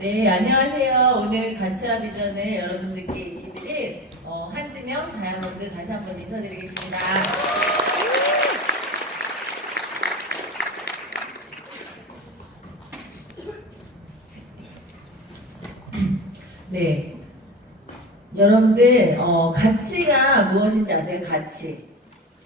네, 안녕하세요. 오늘 가치와 비전을 여러분들께 얘기드릴 한지명 다이아몬드 다시 한번 인사드리겠습니다. 네, 여러분들 가치가 무엇인지 아세요?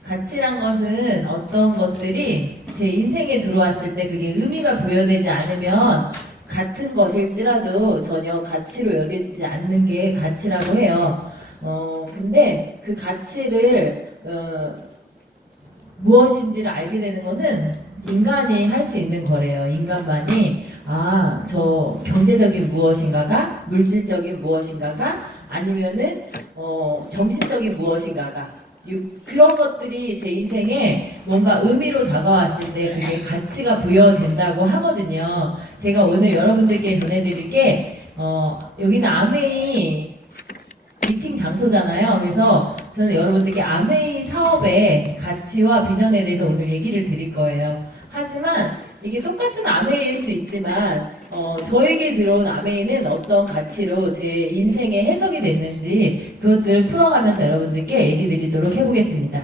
가치란 것은 어떤 것들이 제 인생에 들어왔을 때 그게 의미가 부여되지 않으면 같은 것일지라도 전혀 가치로 여겨지지 않는 게 가치라고 해요. 근데 그 가치를 무엇인지를 알게 되는 거는 인간이 할 수 있는 거래요. 인간만이 저 경제적인 무엇인가가, 물질적인 무엇인가가, 아니면은 정신적인 무엇인가가, 그런 것들이 제 인생에 뭔가 의미로 다가왔을 때 그게 가치가 부여된다고 하거든요. 제가 오늘 여러분들께 전해드릴 게 여기는 아메이 미팅 장소잖아요. 그래서 저는 여러분들께 아메이 사업의 가치와 비전에 대해서 오늘 얘기를 드릴 거예요. 하지만 이게 똑같은 아메이일 수 있지만 저에게 들어온 아메이는 어떤 가치로 제 인생에 해석이 됐는지 그것들을 풀어가면서 여러분들께 얘기 드리도록 해보겠습니다.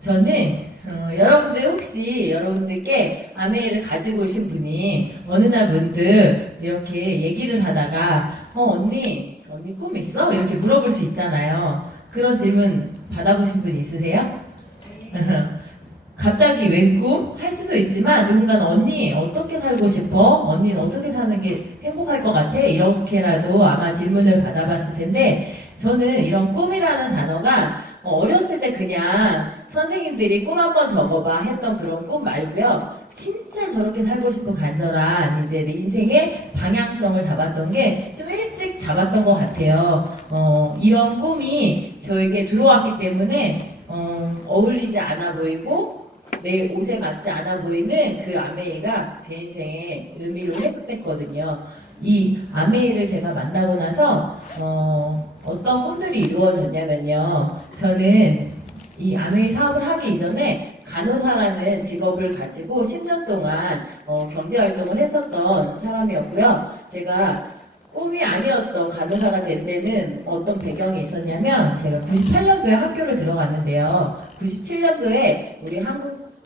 저는 여러분들 혹시 여러분들께 아메이를 가지고 오신 분이 어느 날 문득 이렇게 얘기를 하다가 언니 꿈 있어? 이렇게 물어볼 수 있잖아요. 그런 질문 받아보신 분 있으세요? 갑자기 왜 꿈? 할 수도 있지만 누군가는 언니 어떻게 살고 싶어? 언니는 어떻게 사는 게 행복할 것 같아? 이렇게라도 아마 질문을 받아봤을 텐데 저는 이런 꿈이라는 단어가 어렸을 때 그냥 선생님들이 꿈 한번 적어봐 했던 그런 꿈 말고요. 진짜 저렇게 살고 싶은 간절한 이제 내 인생의 방향성을 잡았던 게 좀 일찍 잡았던 것 같아요. 이런 꿈이 저에게 들어왔기 때문에 어울리지 않아 보이고 내 옷에 맞지 않아 보이는 그 아메이가 제 인생의 의미로 해석됐거든요. 이 아메이를 제가 만나고 나서 어떤 꿈들이 이루어졌냐면요. 저는 이 아메이 사업을 하기 이전에 간호사라는 직업을 가지고 10년 동안 경제활동을 했었던 사람이었고요. 제가 꿈이 아니었던 간호사가 된 데는 어떤 배경이 있었냐면 제가 98년도에 학교를 들어갔는데요. 97년도에 우리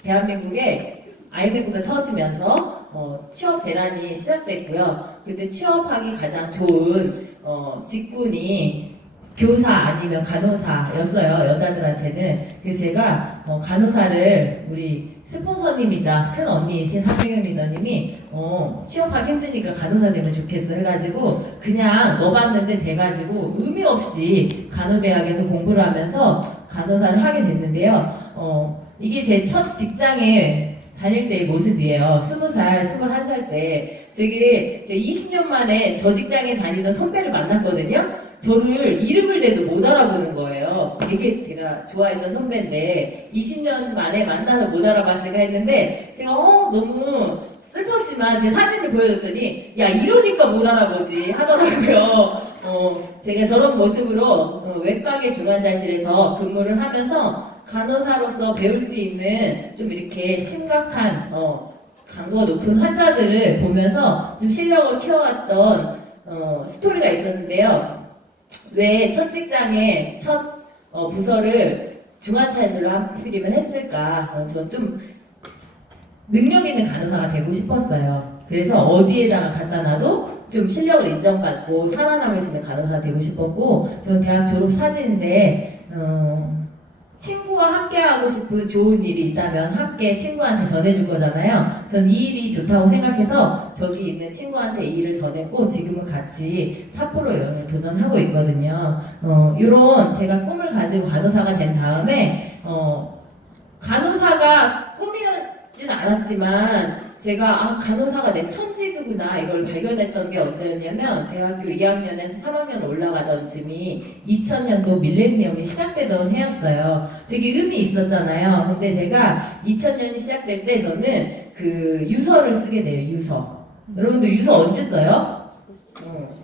대한민국에 IMF가 터지면서 취업 대란이 시작됐고요. 그때 취업하기 가장 좋은 직군이 교사 아니면 간호사였어요. 여자들한테는. 그래서 제가 간호사를 우리 스폰서님이자 큰 언니이신 하태경 리더님이 취업하기 힘드니까 간호사 되면 좋겠어 해가지고 그냥 넣어봤는데 돼가지고 의미 없이 간호대학에서 공부를 하면서 간호사를 하게 됐는데요. 이게 제 첫 직장에 다닐 때의 모습이에요. 20살, 21살 때 되게 20년 만에 저 직장에 다니던 선배를 만났거든요. 저를 이름을 대도 못 알아보는 거예요. 되게 제가 좋아했던 선배인데 20년 만에 만나서 못 알아봤을까 했는데 제가 너무 슬펐지만 제 사진을 보여줬더니 야 이러니까 못 알아보지 하더라고요. 제가 저런 모습으로 외과계 중환자실에서 근무를 하면서 간호사로서 배울 수 있는 좀 이렇게 심각한 강도가 높은 환자들을 보면서 좀 실력을 키워갔던 스토리가 있었는데요. 왜 첫 직장에 첫 부서를 중환자실로 하필이면 했을까? 전 좀 능력 있는 간호사가 되고 싶었어요. 그래서 어디에다가 갖다 놔도 좀 실력을 인정받고 살아남을 수 있는 간호사가 되고 싶었고 저는 대학 졸업 사진인데 친구와 함께 하고 싶은 좋은 일이 있다면 함께 친구한테 전해줄 거잖아요. 전 이 일이 좋다고 생각해서 저기 있는 친구한테 이 일을 전했고 지금은 같이 삿포로 여행을 도전하고 있거든요. 이런 제가 꿈을 가지고 간호사가 된 다음에 간호사가 꿈이었진 않았지만 제가 간호사가 내 천직이구나 이걸 발견했던 게 언제였냐면 대학교 2학년에서 3학년 올라가던 즈음이 2000년도 밀레니엄이 시작되던 해였어요. 되게 의미 있었잖아요. 근데 제가 2000년이 시작될 때 저는 그 유서를 쓰게 돼요. 유서. 여러분들 유서 언제 써요?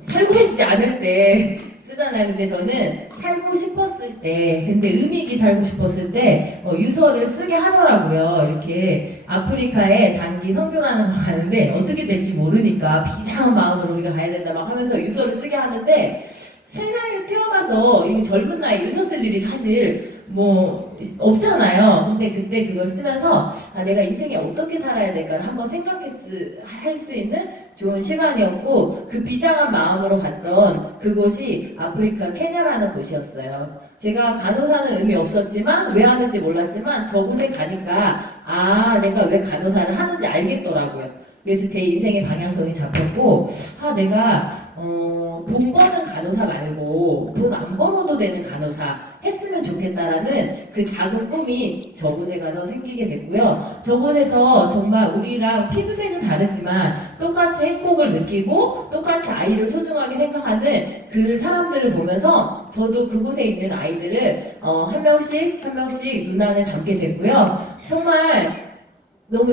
살고 싶지 않을 때 쓰잖아요. 근데 저는 살고 싶었을 때, 근데 음익이 살고 싶었을 때 유서를 쓰게 하더라고요. 이렇게 아프리카에 단기 선교라는 걸 가는데 어떻게 될지 모르니까 비상한 마음으로 우리가 가야 된다 막 하면서 유서를 쓰게 하는데 세상에 태어나서 이 젊은 나이에 유서 쓸 일이 사실 뭐 없잖아요. 근데 그때 그걸 쓰면서 아, 내가 인생에 어떻게 살아야 될까를 한번 할 수 있는 좋은 시간이었고 그 비장한 마음으로 갔던 그곳이 아프리카 케냐라는 곳이었어요. 제가 간호사는 의미 없었지만 왜 하는지 몰랐지만 저곳에 가니까 아, 내가 왜 간호사를 하는지 알겠더라고요. 그래서 제 인생의 방향성이 잡혔고 아, 내가 돈 버는 간호사 말고 돈 안 벌어도 되는 간호사 했으면 좋겠다라는 그 작은 꿈이 저곳에 가서 생기게 됐고요. 저곳에서 정말 우리랑 피부색은 다르지만 똑같이 행복을 느끼고 똑같이 아이를 소중하게 생각하는 그 사람들을 보면서 저도 그곳에 있는 아이들을 한 명씩 눈안에 담게 됐고요. 정말 너무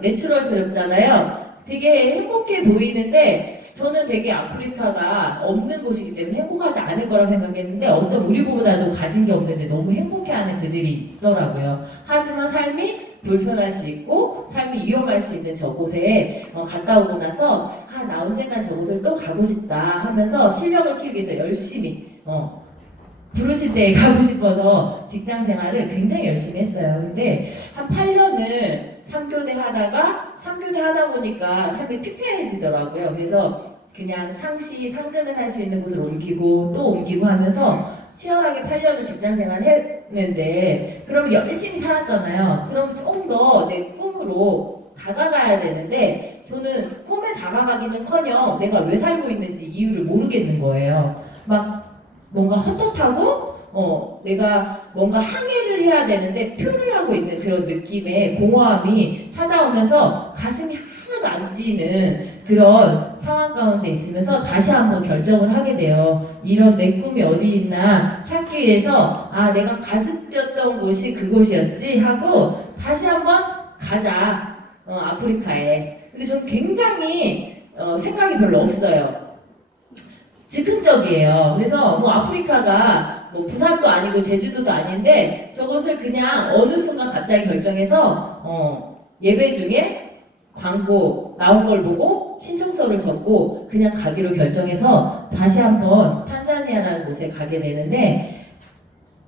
내추럴스럽잖아요. 되게 행복해 보이는데 저는 되게 아프리카가 없는 곳이기 때문에 행복하지 않을 거라고 생각했는데 어쩜 우리보다도 가진 게 없는데 너무 행복해하는 그들이 있더라고요. 하지만 삶이 불편할 수 있고 삶이 위험할 수 있는 저곳에 갔다 오고 나서 아, 나 언젠간 저곳을 또 가고 싶다 하면서 실력을 키우기 위해서 열심히 부르실 때 가고 싶어서 직장 생활을 굉장히 열심히 했어요. 근데 한 8년을 3교대 하다 보니까 삶이 피폐해지더라고요. 그래서 그냥 상근을 할 수 있는 곳을 옮기고 또 옮기고 하면서 치열하게 8년을 직장 생활을 했는데 그러면 열심히 살았잖아요. 그럼 조금 더 내 꿈으로 다가가야 되는데 저는 꿈에 다가가기는커녕 내가 왜 살고 있는지 이유를 모르겠는 거예요. 막 뭔가 헛헛하고 내가 뭔가 항해를 해야 되는데 표류하고 있는 그런 느낌의 공허함이 찾아오면서 가슴이 하나도 안 뛰는 그런 상황 가운데 있으면서 다시 한번 결정을 하게 돼요. 이런 내 꿈이 어디 있나 찾기 위해서 아, 내가 가슴 뛰었던 곳이 그곳이었지 하고 다시 한번 가자. 아프리카에. 근데 저는 굉장히 생각이 별로 없어요. 즉흥적이에요. 그래서 뭐 아프리카가 뭐 부산도 아니고 제주도도 아닌데 저것을 그냥 어느 순간 갑자기 결정해서 예배 중에 광고 나온 걸 보고 신청서를 적고 그냥 가기로 결정해서 다시 한번 탄자니아라는 곳에 가게 되는데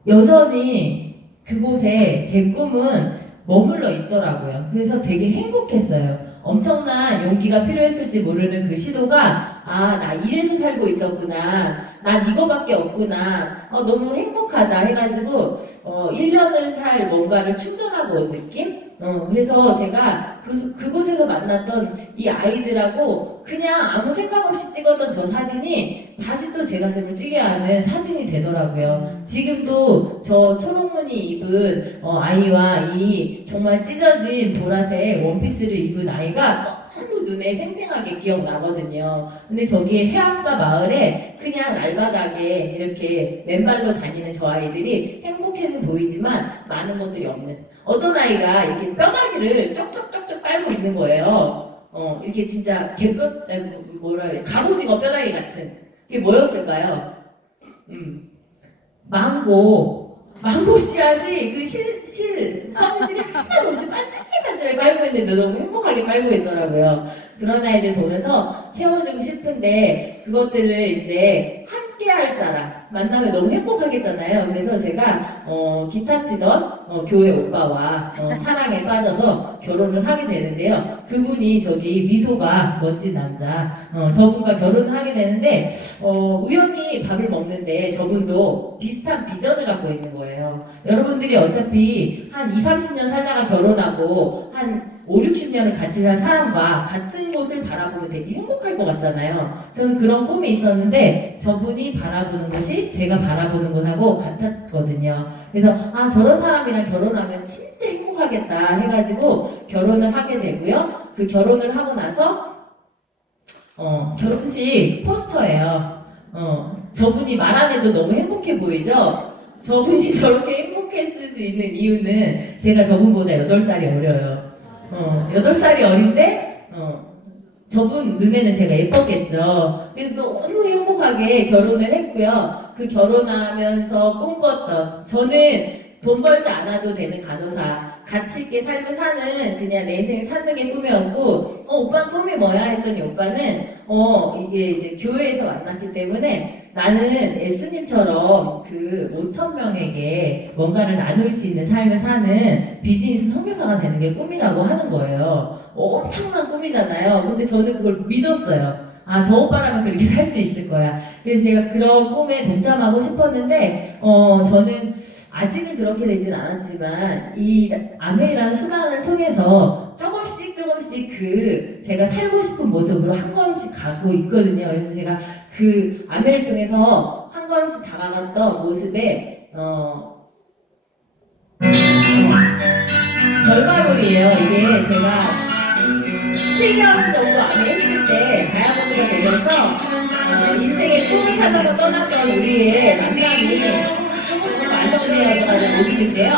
여전히 그곳에 제 꿈은 머물러 있더라고요. 그래서 되게 행복했어요. 엄청난 용기가 필요했을지 모르는 그 시도가 아, 나 이래서 살고 있었구나. 난 이거밖에 없구나. 너무 행복하다 해가지고 1년을 살 뭔가를 충전하고 온 느낌? 그래서 제가 그곳에서 만났던 이 아이들하고 그냥 아무 생각 없이 찍었던 저 사진이 다시 또 제 가슴을 뛰게 하는 사진이 되더라고요. 지금도 저 초록무늬 입은 아이와 이 정말 찢어진 보라색 원피스를 입은 아이가 너무 눈에 생생하게 기억나거든요. 근데 저기 해안가 마을에 그냥 날마다게 이렇게 맨발로 다니는 저 아이들이 행복해는 보이지만 많은 것들이 없는 어떤 아이가 이렇게 뼈다귀를 쪽쪽쪽쪽 빨고 있는 거예요. 이렇게 진짜 갑오징어 뼈다귀 같은 그게 뭐였을까요? 망고 씨앗이 그 섬유질이 하나도 없이 반짝반짝하게 빨고 있는데 너무 행복하게 빨고 있더라고요. 그런 아이들 보면서 채워주고 싶은데 그것들을 이제 함께 할 사람 만나면 너무 행복하겠잖아요. 그래서 제가 기타 치던 교회 오빠와 사랑에 빠져서 결혼을 하게 되는데요. 그분이 저기 미소가 멋진 남자 저분과 결혼을 하게 되는데 우연히 밥을 먹는데 저분도 비슷한 비전을 갖고 있는 거예요. 여러분들이 어차피 한 20-30년 살다가 결혼하고 한 50-60년을 같이 살 사람과 같은 곳을 바라보면 되게 행복할 것 같잖아요. 저는 그런 꿈이 있었는데 저분이 바라보는 곳이 제가 바라보는 곳하고 같았거든요. 그래서 아, 저런 사람이랑 결혼하면 진짜 행복하겠다 해가지고 결혼을 하게 되고요. 그 결혼을 하고 나서 결혼식 포스터예요. 저분이 말 안 해도 너무 행복해 보이죠? 저분이 저렇게 행복했을 수 있는 이유는 제가 저분보다 8살이 어려요. 8살이 어린데 저분 눈에는 제가 예뻤겠죠. 그래서 너무 행복하게 결혼을 했고요. 그 결혼하면서 꿈꿨던, 저는 돈 벌지 않아도 되는 간호사, 가치 있게 삶을 사는, 그냥 내 인생 사는 게 꿈이었고, 오빠 꿈이 뭐야? 했더니 오빠는, 이게 이제 교회에서 만났기 때문에 나는 예수님처럼 그 5천 명에게 뭔가를 나눌 수 있는 삶을 사는 비즈니스 선교사가 되는 게 꿈이라고 하는 거예요. 엄청난 꿈이잖아요. 근데 저는 그걸 믿었어요. 아, 저 오빠라면 그렇게 살 수 있을 거야. 그래서 제가 그런 꿈에 동참하고 싶었는데, 저는 아직은 그렇게 되진 않았지만, 이 아메이라는 수단을 통해서 조금씩 제가 살고 싶은 모습으로 한 걸음씩 가고 있거든요. 그래서 제가 그 아메를 통해서 한 걸음씩 다가갔던 모습에, 결과물이에요. 이게 제가 7년 정도 안에 했을 때 다이아몬드가 되면서 인생의 꿈을 찾아서 떠났던 우리의 만남이 조금씩 완성되어져가지고 모습인데요.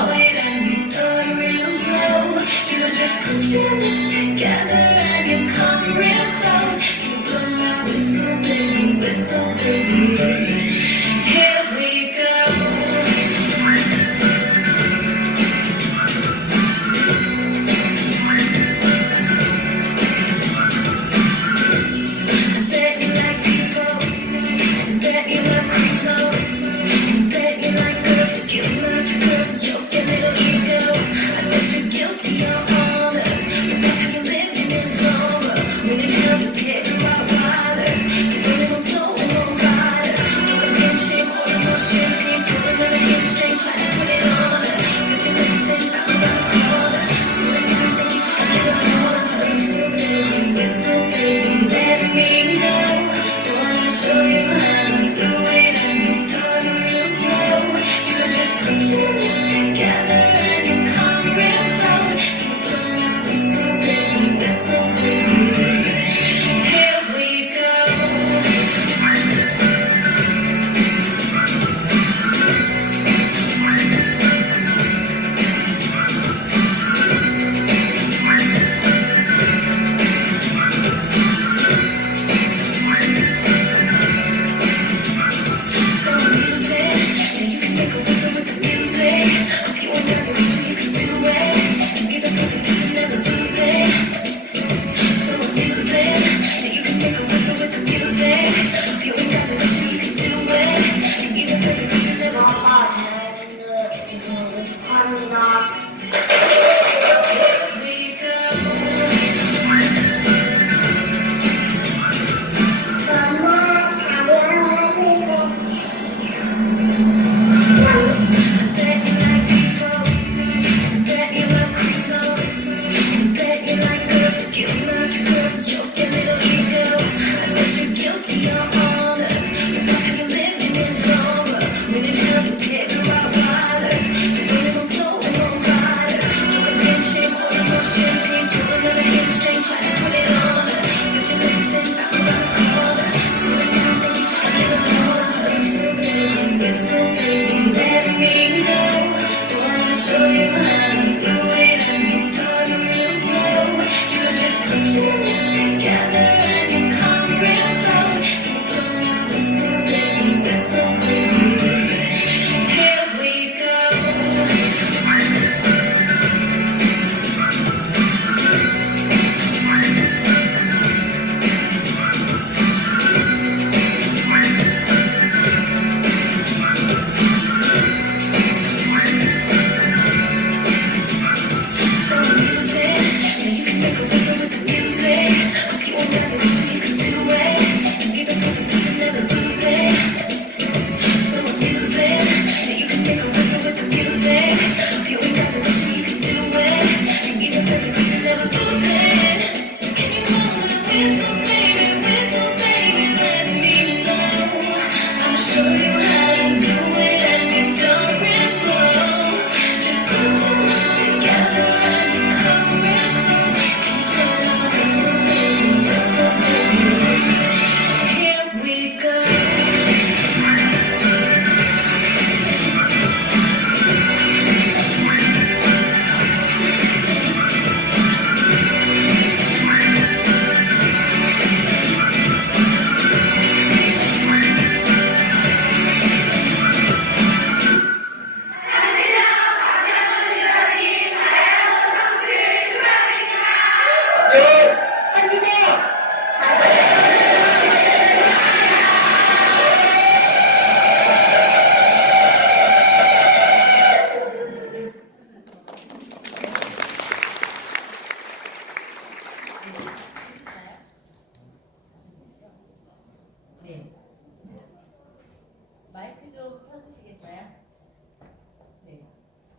Music, you can make a whistle with the music. Hope you won't 네. 마이크 좀 켜주시겠어요? 네.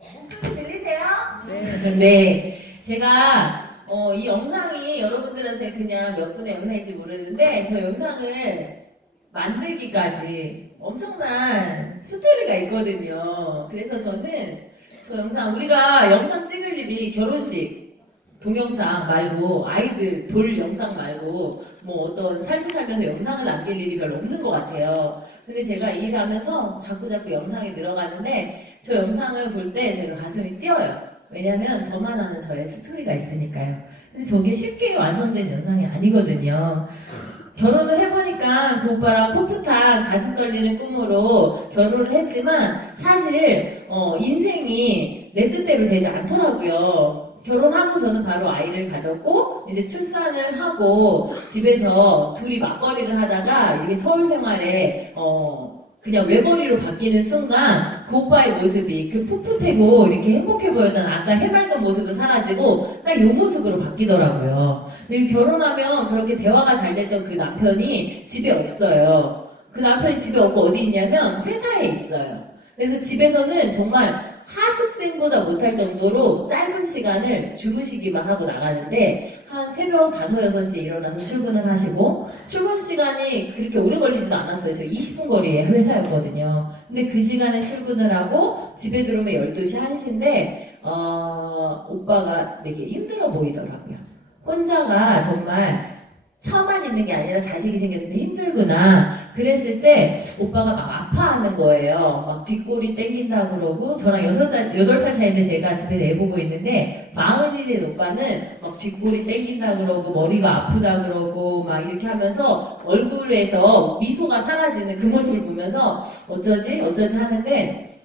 목소리 들리세요? 네. 네. 제가 이 영상이 여러분들한테 그냥 몇 분의 영상인지 모르는데 저 영상을 만들기까지 엄청난 스토리가 있거든요. 그래서 저는 저 영상 우리가 영상 찍을 일이 결혼식 동영상 말고 아이들 돌 영상 말고 뭐 어떤 삶을 살면서 영상을 남길 일이 별로 없는 것 같아요. 근데 제가 이 일하면서 자꾸자꾸 영상이 늘어가는데 저 영상을 볼 때 제가 가슴이 뛰어요. 왜냐면 저만 아는 저의 스토리가 있으니까요. 근데 저게 쉽게 완성된 영상이 아니거든요. 결혼을 해보니까 그 오빠랑 풋풋한 가슴 떨리는 꿈으로 결혼을 했지만 사실 인생이 내 뜻대로 되지 않더라고요. 결혼하고 저는 바로 아이를 가졌고 이제 출산을 하고 집에서 둘이 맞벌이를 하다가 이게 서울 생활에 그냥 외벌이로 바뀌는 순간 그 오빠의 모습이 그 풋풋하고 이렇게 행복해 보였던 아까 해맑은 모습은 사라지고 딱 이 모습으로 바뀌더라고요. 그리고 결혼하면 그렇게 대화가 잘 됐던 그 남편이 집에 없어요. 그 남편이 집에 없고 어디 있냐면 회사에 있어요. 그래서 집에서는 정말 하숙생보다 못할 정도로 짧은 시간을 주무시기만 하고 나가는데 한 새벽 5, 6시에 일어나서 출근을 하시고 출근 시간이 그렇게 오래 걸리지도 않았어요. 저 20분 거리에 회사였거든요. 근데 그 시간에 출근을 하고 집에 들어오면 12시, 1시인데 오빠가 되게 힘들어 보이더라고요. 혼자가 정말 처만 있는 게 아니라 자식이 생겨서 힘들구나. 그랬을 때 오빠가 막 아파하는 거예요. 막 뒷골이 땡긴다 그러고 저랑 8살 차이인데 제가 집에서 애 보고 있는데 41인 오빠는 막 뒷골이 땡긴다 그러고 머리가 아프다 그러고 막 이렇게 하면서 얼굴에서 미소가 사라지는 그 모습을 보면서 어쩌지 하는데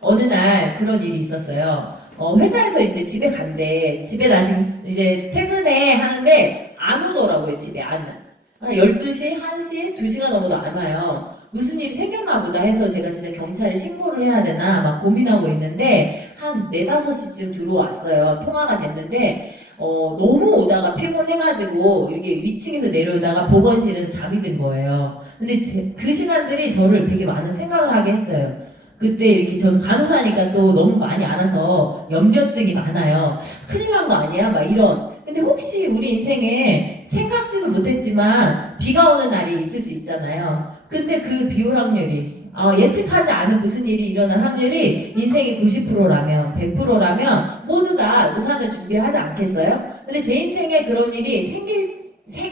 어느 날 그런 일이 있었어요. 회사에서 이제 집에 간대. 집에 나 지금 이제 퇴근해 하는데 안 오더라고요, 집에 안 와. 12시, 1시, 2시가 넘어도 안 와요. 무슨 일이 생겼나 보다 해서 제가 진짜 경찰에 신고를 해야 되나 막 고민하고 있는데 한 4, 5시쯤 들어왔어요. 통화가 됐는데 너무 오다가 피곤해가지고 이렇게 위층에서 내려오다가 보건실에서 잠이 든 거예요. 근데 그 시간들이 저를 되게 많은 생각을 하게 했어요. 그때 이렇게 저는 간호사니까 또 너무 많이 알아서 염려증이 많아요. 큰일 난 거 아니야? 막 이런. 근데 혹시 우리 인생에 생각지도 못했지만 비가 오는 날이 있을 수 있잖아요. 근데 그 비 올 확률이 예측하지 않은 무슨 일이 일어날 확률이 인생의 90%라면 100%라면 모두 다 우산을 준비하지 않겠어요? 근데 제 인생에 그런 일이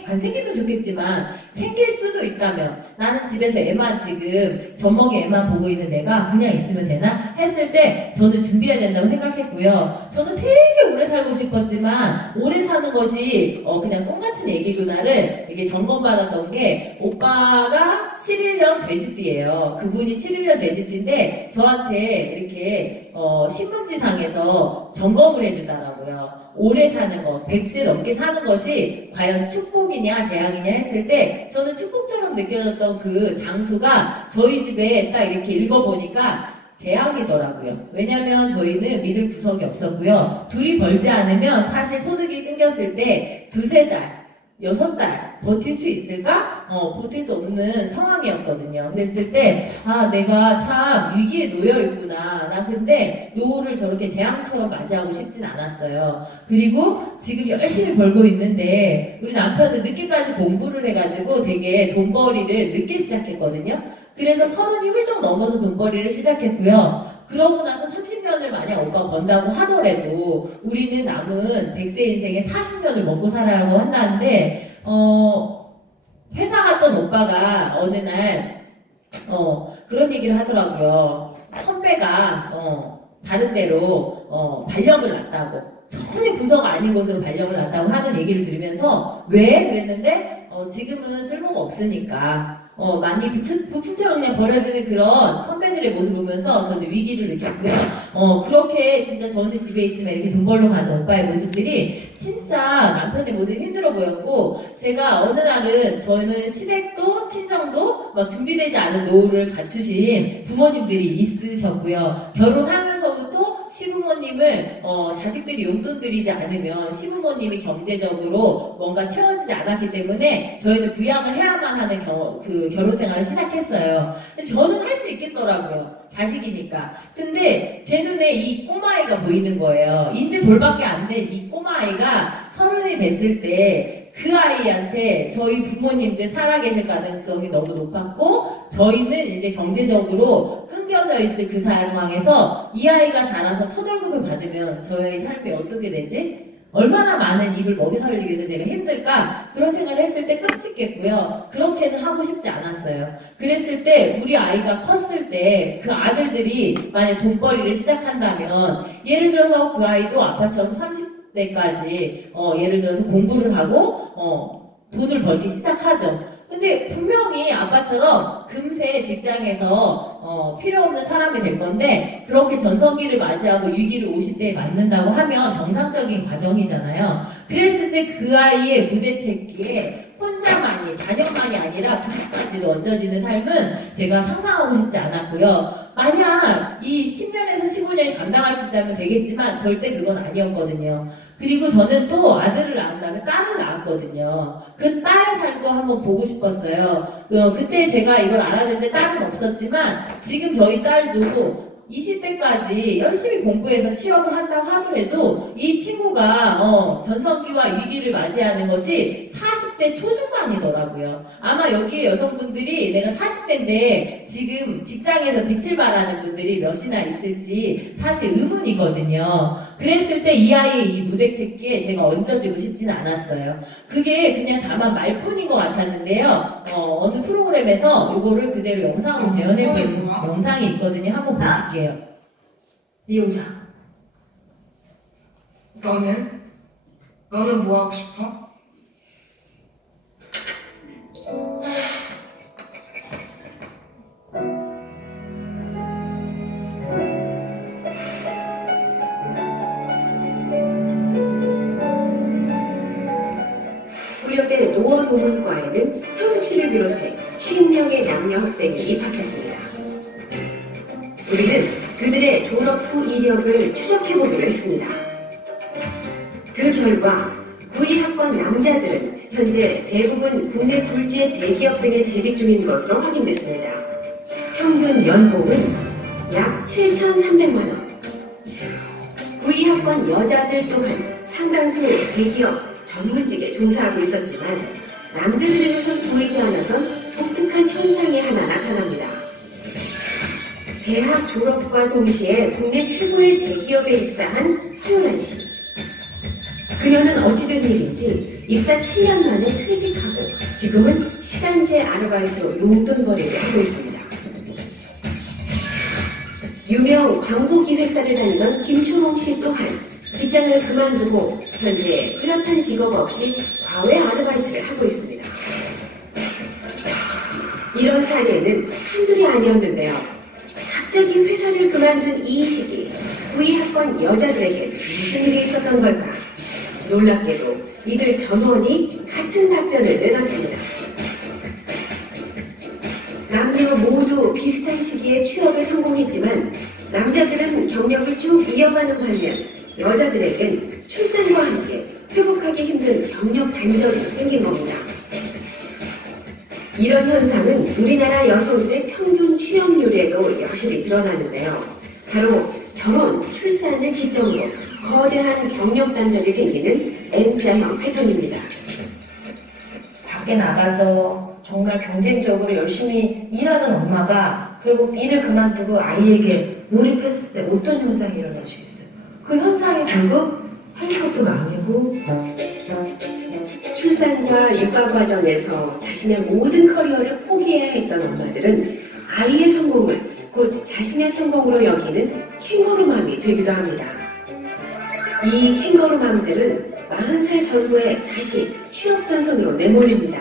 안 생기면 좋겠지만 생길 수도 있다면 나는 집에서 애만 지금 젖먹이 애만 보고 있는 내가 그냥 있으면 되나 했을 때 저는 준비해야 된다고 생각했고요. 저는 되게 오래 살고 싶었지만 오래 사는 것이 그냥 꿈 같은 얘기구나를 이게 점검받았던 게 오빠가 7일년 돼지띠예요. 그분이 7일년 돼지띠인데 저한테 이렇게 신문지상에서 점검을 해주더라고요. 오래 사는 것, 100세 넘게 사는 것이 과연 축복이냐 재앙이냐 했을 때 저는 축복처럼 느껴졌던 그 장수가 저희 집에 딱 이렇게 읽어보니까 재앙이더라고요. 왜냐면 저희는 믿을 구석이 없었고요. 둘이 벌지 않으면 사실 소득이 끊겼을 때 2, 3달 6달 버틸 수 있을까? 버틸 수 없는 상황이었거든요. 그랬을 때, 내가 참 위기에 놓여 있구나. 나 근데 노후를 저렇게 재앙처럼 맞이하고 싶진 않았어요. 그리고 지금 열심히 벌고 있는데, 우리 남편은 늦게까지 공부를 해가지고 되게 돈벌이를 늦게 시작했거든요. 그래서 30이 훌쩍 넘어서 돈벌이를 시작했고요. 그러고 나서 30년을 만약 오빠 번다고 하더라도 우리는 남은 100세 인생에 40년을 먹고 살아야고 한다는데 회사 갔던 오빠가 어느 날 그런 얘기를 하더라고요. 선배가 다른 데로 발령을 났다고 전혀 부서가 아닌 곳으로 발령을 났다고 하는 얘기를 들으면서 왜? 그랬는데 지금은 쓸모가 없으니까 많이 부품처럼 그냥 버려지는 그런 선배들의 모습을 보면서 저는 위기를 느꼈고요. 그렇게 진짜 저는 집에 있지만 이렇게 돈 벌러 가는 오빠의 모습들이 진짜 남편의 모습이 힘들어 보였고 제가 어느 날은 저는 시댁도 친정도 막 준비되지 않은 노후를 갖추신 부모님들이 있으셨고요. 결혼하면서부터 시부모님을 자식들이 용돈 들이지 않으면 시부모님이 경제적으로 뭔가 채워지지 않았기 때문에 저희는 부양을 해야만 하는 그 결혼 생활을 시작했어요. 근데 저는 할 수 있겠더라고요. 자식이니까. 근데 제 눈에 이 꼬마아이가 보이는 거예요. 이제 돌밖에 안 된 이 꼬마아이가 30이 됐을 때 그 아이한테 저희 부모님들 살아계실 가능성이 너무 높았고 저희는 이제 경제적으로 끊겨져 있을 그 상황에서 이 아이가 자라서 첫월급을 받으면 저의 삶이 어떻게 되지? 얼마나 많은 입을 먹여 살리기 위해서 제가 힘들까? 그런 생각을 했을 때 끔찍했고요. 그렇게는 하고 싶지 않았어요. 그랬을 때 우리 아이가 컸을 때 그 아들들이 만약 돈벌이를 시작한다면 예를 들어서 그 아이도 아빠처럼 30대까지 예를 들어서 공부를 하고 돈을 벌기 시작하죠. 근데 분명히 아빠처럼 금세 직장에서 필요 없는 사람이 될 건데 그렇게 전성기를 맞이하고 위기를 50대에 맞는다고 하면 정상적인 과정이잖아요. 그랬을 때 그 아이의 무대책기에 혼자만이 자녀만이 아니라 부모까지도 얹어지는 삶은 제가 상상하고 싶지 않았고요. 만약 이 10년에서 15년이 감당할 수 있다면 되겠지만 절대 그건 아니었거든요. 그리고 저는 또 아들을 낳은 다음에 딸을 낳았거든요. 그 딸의 삶도 한번 보고 싶었어요. 그때 제가 이걸 알았는데 딸은 없었지만 지금 저희 딸도 20대까지 열심히 공부해서 취업을 한다고 하더라도 이 친구가 전성기와 위기를 맞이하는 것이 40대 초중반이더라고요. 아마 여기에 여성분들이 내가 40대인데 지금 직장에서 빛을 발하는 분들이 몇이나 있을지 사실 의문이거든요. 그랬을 때 이 아이의 이 무대책기에 제가 얹어지고 싶지는 않았어요. 그게 그냥 다만 말뿐인 것 같았는데요. 어느 프로그램에서 이거를 그대로 영상으로 재현해본 영상이 있거든요. 한번 보실게요. 이용자, 너는 뭐 하고 싶어? 고려대 노원노문과에는 현숙 씨를 비롯해 50명의 남녀 학생이 입학했습니다. 우리는 그들의 졸업 후 이력을 추적해보기로 했습니다. 그 결과 92학번 남자들은 현재 대부분 국내 굴지의 대기업 등에 재직 중인 것으로 확인됐습니다. 평균 연봉은 약 7,300만 원. 92학번 여자들 또한 상당수 대기업 전문직에 종사하고 있었지만 남자들에게선 보이지 않았던 독특한 현상이 하나 나타납니다. 대학 졸업과 동시에 국내 최고의 대기업에 입사한 서윤란 씨. 그녀는 어찌된 일인지 입사 7년 만에 퇴직하고 지금은 시간제 아르바이트로 용돈벌이를 하고 있습니다. 유명 광고기획사를 다니던 김초롱 씨 또한 직장을 그만두고 현재 뚜렷한 직업 없이 과외 아르바이트를 하고 있습니다. 이런 사례는 한둘이 아니었는데요. 갑자기 회사를 그만둔 이 시기 92학번 여자들에게 무슨 일이 있었던 걸까? 놀랍게도 이들 전원이 같은 답변을 내놨습니다. 남녀 모두 비슷한 시기에 취업에 성공했지만 남자들은 경력을 쭉 이어가는 반면 여자들에겐 출산과 함께 회복하기 힘든 경력 단절이 생긴 겁니다. 이런 현상은 우리나라 여성들의 평균 취업률에도 여실히 드러나는데요. 바로 결혼, 출산을 기점으로 거대한 경력 단절이 생기는 M자형 패턴입니다. 밖에 나가서 정말 경쟁적으로 열심히 일하던 엄마가 결국 일을 그만두고 아이에게 몰입했을 때 어떤 현상이 일어날 수 있어요? 그 현상이 결국 헬리콥터가 아니고 출산과 육아 과정에서 자신의 모든 커리어를 포기해야 했던 엄마들은 아이의 성공을 곧 자신의 성공으로 여기는 캥거루맘이 되기도 합니다. 이 캥거루맘들은 40살 전후에 다시 취업 전선으로 내몰립니다.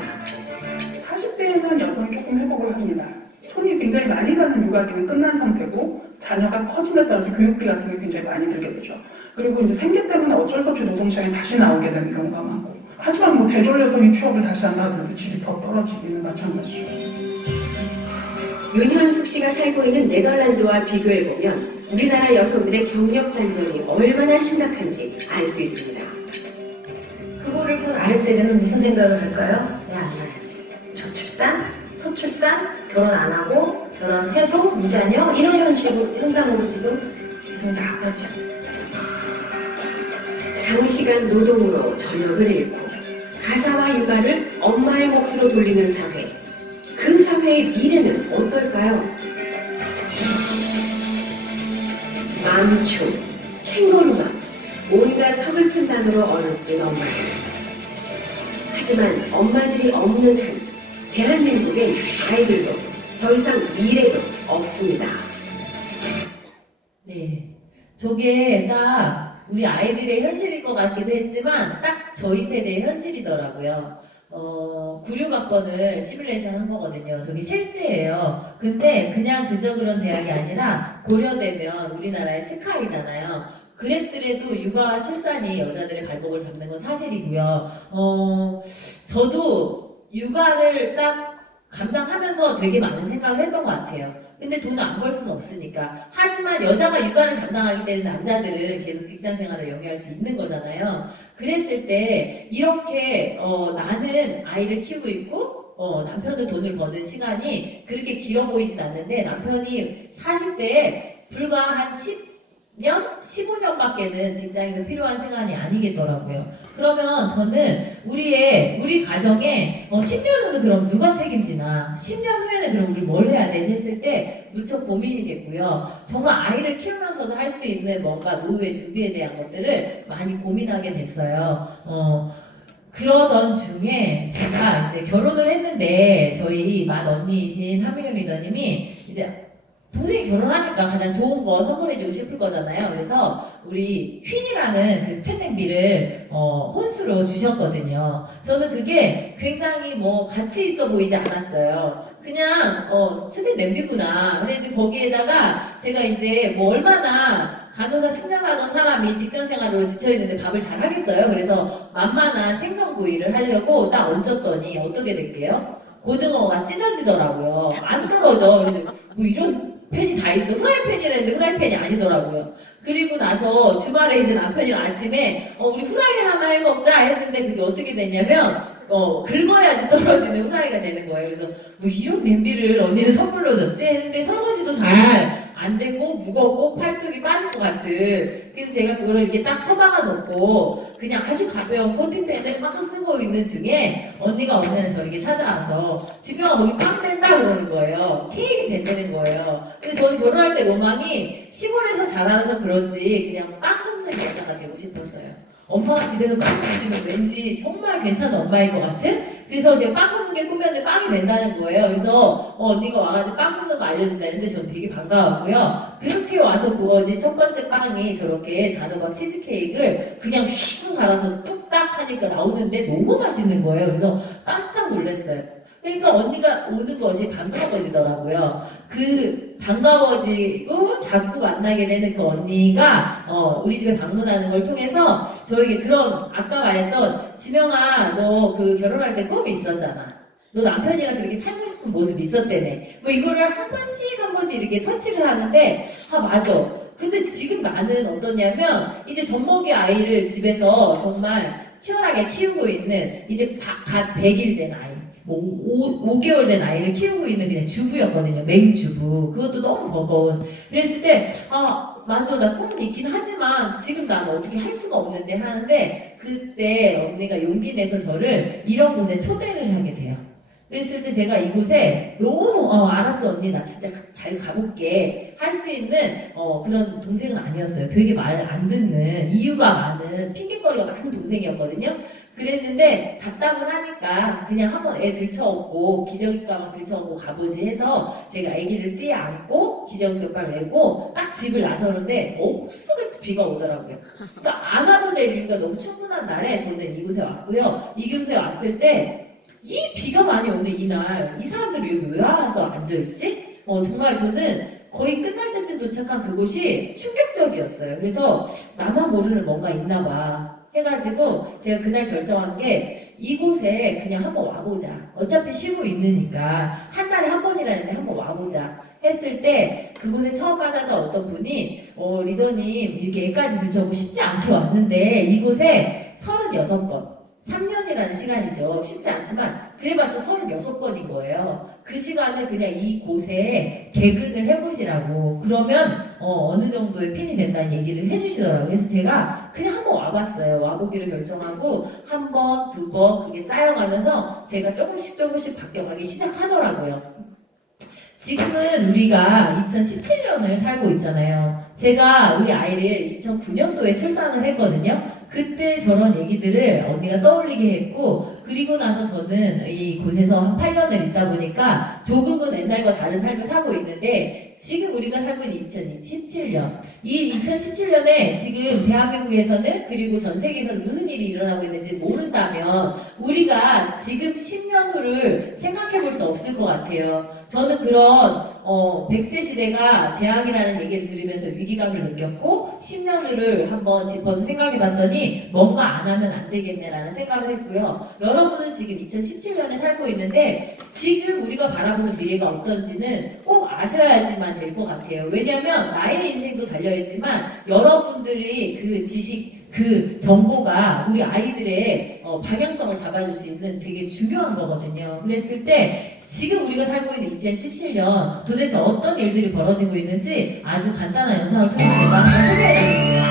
40대에는 여성이 조금 회복을 합니다. 손이 굉장히 많이 가는 육아기는 끝난 상태고 자녀가 커짐에 따라서 교육비 같은 게 굉장히 많이 들게 되죠. 그리고 이제 생계 때문에 어쩔 수 없이 노동시장에 다시 나오게 되는 경우가 많고 하지만 뭐 대졸 여성이 취업을 다시 안 하더라도 질이 더 떨어지기는 마찬가지죠. 윤현숙 씨가 살고 있는 네덜란드와 비교해보면 우리나라 여성들의 경력 단절이 얼마나 심각한지 알 수 있습니다. 그거를 본 아랫세대는 무슨 생각을 할까요? 야, 안 나야지. 저출산, 소출산, 결혼 안 하고, 결혼해도 무자녀, 이런 현상으로 지금 계속 나가죠. 장시간 노동으로 저녁을 잃고 가사와 육아를 엄마의 몫으로 돌리는 사회. 그 사회의 미래는 어떨까요? 맘충, 캥거루만 온갖 서글픈 단어로 어렵진 엄마들. 하지만 엄마들이 없는 한 대한민국엔 아이들도 더 이상 미래도 없습니다. 네. 저게 딱 우리 아이들의 현실일 것 같기도 했지만 딱 저희 세대의 현실이더라고요. 96학번을 시뮬레이션 한 거거든요. 저게 실제예요. 근데 그냥 그저 그런 대학이 아니라 고려되면 우리나라의 스카이잖아요. 그랬더라도 육아와 출산이 여자들의 발목을 잡는 건 사실이고요. 저도 육아를 딱 감당하면서 되게 많은 생각을 했던 것 같아요. 근데 돈을 안 벌 수는 없으니까. 하지만 여자가 육아를 감당하기 때문에 남자들은 계속 직장 생활을 영위할 수 있는 거잖아요. 그랬을 때 이렇게 나는 아이를 키우고 있고 남편도 돈을 버는 시간이 그렇게 길어 보이진 않는데 남편이 40대에 불과 한 10년? 15년밖에는 직장에서 필요한 시간이 아니겠더라고요. 그러면 저는 우리 가정에 10년은 그럼 누가 책임지나 10년 후에는 그럼 우리 뭘 해야 되지 했을 때 무척 고민이 됐고요. 정말 아이를 키우면서도 할 수 있는 뭔가 노후의 준비에 대한 것들을 많이 고민하게 됐어요. 그러던 중에 제가 이제 결혼을 했는데 저희 맏언니이신 한미경 리더님이 이제 동생이 결혼하니까 가장 좋은 거 선물해주고 싶을 거잖아요. 그래서 우리 퀸이라는 그 스탠딩비를 혼수로 주셨거든요. 저는 그게 굉장히 가치 있어 보이지 않았어요. 그냥 스탠 냄비구나. 그래서 거기에다가 제가 이제 얼마나 간호사 10년 하던 사람이 직장 생활로 지쳐있는데 밥을 잘 하겠어요. 그래서 만만한 생선구이를 하려고 딱 얹었더니 어떻게 될게요? 고등어가 찢어지더라고요. 안 떨어져. 그래서 이런 팬이 다 있어. 후라이팬이라는데 후라이팬이 아니더라고요. 그리고 나서 주말에 이제 남편이랑 아침에 우리 후라이 하나 해먹자 했는데 그게 어떻게 됐냐면 긁어야지 떨어지는 후라이가 되는 거예요. 그래서 이런 냄비를 언니는 선물로 줬지 했는데 설거지도 잘 안 되고 무겁고 팔뚝이 빠질 것 같은. 그래서 제가 그거를 이렇게 딱 처박아 놓고 그냥 아주 가벼운 코팅팬을 막 쓰고 있는 중에 언니가 어느 날 저에게 찾아와서 지병아 거기 빵 된다 그러는 거예요. 케이크 된다는 거예요. 그래서 저는 결혼할 때 로망이 시골에서 자라서 그런지 그냥 빵 굽는 여자가 되고 싶었어요. 엄마가 집에서 빵 굽지면 왠지 정말 괜찮은 엄마일 것 같은? 그래서 제가 빵 굽는 게 꿈이었는데 빵이 된다는 거예요. 그래서 언니가 와가지고 빵 굽는 거 알려준다는데 저는 되게 반가웠고요. 그렇게 와서 구워진 첫 번째 빵이 저렇게 단호박 치즈케이크를 그냥 휙 갈아서 뚝딱 하니까 나오는데 너무 맛있는 거예요. 그래서 깜짝 놀랐어요. 그러니까 언니가 오는 것이 반가워지더라고요. 그 반가워지고 자꾸 만나게 되는 그 언니가 우리 집에 방문하는 걸 통해서 저에게 그런 아까 말했던 지명아 너 그 결혼할 때 꿈이 있었잖아. 너 남편이랑 그렇게 살고 싶은 모습이 있었다며. 이거를 한 번씩 이렇게 터치를 하는데 맞아. 근데 지금 나는 어떠냐면 이제 젖먹이 아이를 집에서 정말 치열하게 키우고 있는 이제 갓 100일 된 아이. 5개월 된 아이를 키우고 있는 그냥 주부였거든요. 맹주부. 그것도 너무 버거운. 그랬을 때, 맞아. 나 꿈은 있긴 하지만 지금 나는 어떻게 할 수가 없는데 하는데 그때 언니가 용기 내서 저를 이런 곳에 초대를 하게 돼요. 그랬을 때 제가 이곳에 너무 알았어 언니 나 진짜 잘 가볼게 할 수 있는 그런 동생은 아니었어요. 되게 말 안 듣는 이유가 많은 핑계거리가 많은 동생이었거든요. 그랬는데 답답을 하니까 그냥 한번 애 들쳐업고 기저귀가만 들쳐업고 가보지 해서 제가 아기를 띠에 안고 기저귀를 내고 딱 집을 나서는데 옥수같이 비가 오더라고요. 그러니까 안 와도 될 이유가 너무 충분한 날에 저는 이곳에 왔고요. 이곳에 왔을 때 이 비가 많이 오는 이날 이 사람들이 여기 왜 와서 앉아있지? 정말 저는 거의 끝날 때쯤 도착한 그곳이 충격적이었어요. 그래서 나만 모르는 뭔가 있나 봐 해가지고 제가 그날 결정한 게 이곳에 그냥 한번 와보자. 어차피 쉬고 있으니까 한 달에 한 번이라는데 한번 와보자. 했을 때 그곳에 처음 만나던 어떤 분이 리더님 이렇게 애까지 들쳐오고 쉽지 않게 왔는데 이곳에 36번 3년이라는 시간이죠. 쉽지 않지만 그래봤자 36번인 거예요. 그 시간을 그냥 이곳에 개근을 해보시라고 그러면 어느 정도의 핀이 된다는 얘기를 해주시더라고요. 그래서 제가 그냥 한번 와봤어요. 와보기를 결정하고 한 번, 두 번 그게 쌓여가면서 제가 조금씩 바뀌어가기 시작하더라고요. 지금은 우리가 2017년을 살고 있잖아요. 제가 우리 아이를 2009년도에 출산을 했거든요. 그때 저런 얘기들을 언니가 떠올리게 했고 그리고 나서 저는 이곳에서 한 8년을 있다 보니까 조금은 옛날과 다른 삶을 살고 있는데 지금 우리가 살고 있는 2017년 이 2017년에 지금 대한민국에서는 그리고 전 세계에서는 무슨 일이 일어나고 있는지 모른다면 우리가 지금 10년 후를 생각해 볼 수 없을 것 같아요. 저는 그런 100세 시대가 재앙이라는 얘기를 들으면서 위기감을 느꼈고 10년 후를 한번 짚어서 생각해 봤더니 뭔가 안 하면 안 되겠네라는 생각을 했고요. 여러분은 지금 2017년에 살고 있는데 지금 우리가 바라보는 미래가 어떤지는 꼭 아셔야지만 될 것 같아요. 왜냐하면 나의 인생도 달려있지만 여러분들이 그 지식, 그 정보가 우리 아이들의 방향성을 잡아줄 수 있는 되게 중요한 거거든요. 그랬을 때 지금 우리가 살고 있는 2017년 도대체 어떤 일들이 벌어지고 있는지 아주 간단한 영상을 통해서 제가 한번 소개해드릴게요.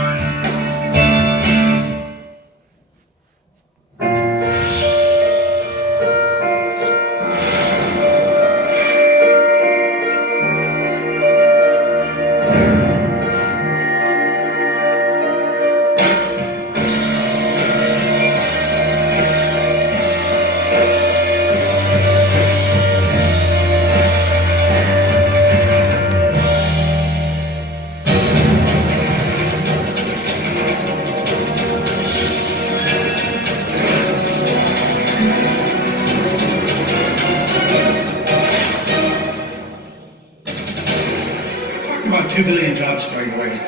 About 2 billion jobs going away.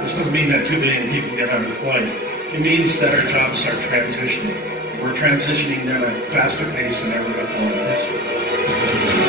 This doesn't mean that 2 billion people get unemployed. It means that our jobs are transitioning. We're transitioning them at a faster pace than ever before in history.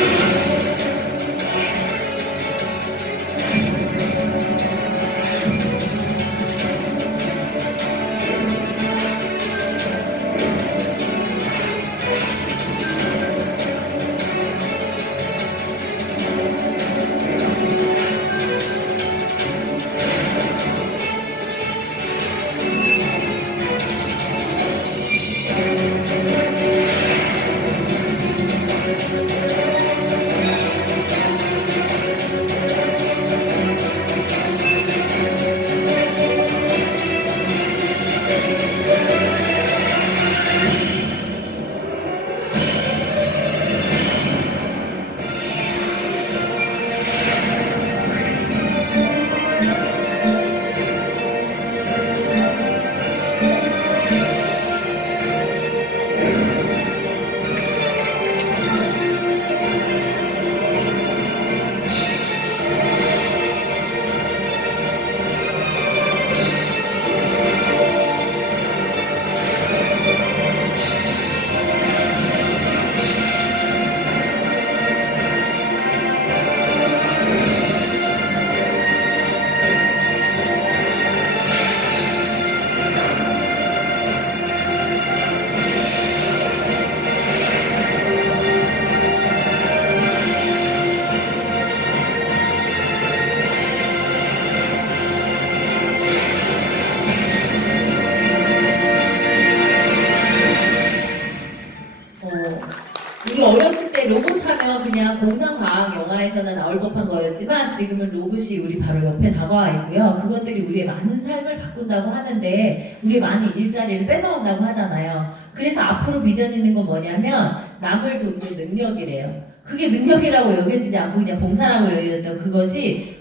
우리 어렸을 때 로봇 하면 그냥 공상과학 영화에서나 나올 법한 거였지만 지금은 로봇이 우리 바로 옆에 다가와 있고요. 그것들이 우리의 많은 삶을 바꾼다고 하는데 우리의 많은 일자리를 뺏어간다고 하잖아요. 그래서 앞으로 비전 있는 건 뭐냐면 남을 돕는 능력이래요. 그게 능력이라고 여겨지지 않고 그냥 봉사라고 여겨졌던 그것이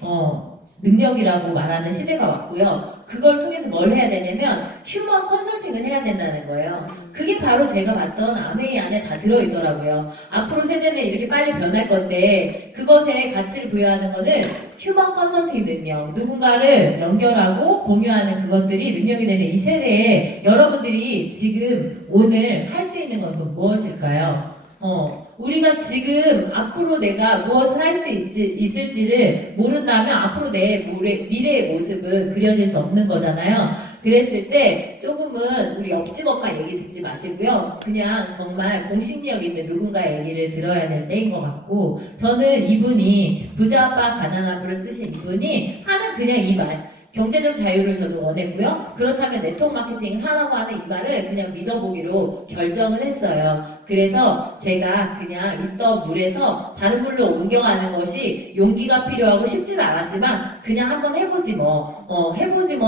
능력이라고 말하는 시대가 왔고요. 그걸 통해서 뭘 해야 되냐면 휴먼 컨설팅을 해야 된다는 거예요. 그게 바로 제가 봤던 아메이 안에 다 들어있더라고요. 앞으로 세대는 이렇게 빨리 변할 건데 그것에 가치를 부여하는 거는 휴먼 컨설팅 능력, 누군가를 연결하고 공유하는 그것들이 능력이 되는 이 세대에 여러분들이 지금 오늘 할 수 있는 건 무엇일까요? 우리가 지금 앞으로 내가 무엇을 할 수 있을지를 모른다면 앞으로 내 미래의 모습은 그려질 수 없는 거잖아요. 그랬을 때 조금은 우리 옆집 엄마 얘기 듣지 마시고요. 그냥 정말 공신력 있는 누군가의 얘기를 들어야 될 때인 것 같고, 저는 이분이 부자 아빠 가난 아빠를 쓰신 이분이 하는 그냥 이 말, 경제적 자유를 저도 원했고요. 그렇다면 네트워크 마케팅을 하라고 하는 이 말을 그냥 믿어보기로 결정을 했어요. 그래서 제가 그냥 있던 물에서 다른 물로 옮겨가는 것이 용기가 필요하고 쉽지는 않았지만 그냥 한번 해보지 뭐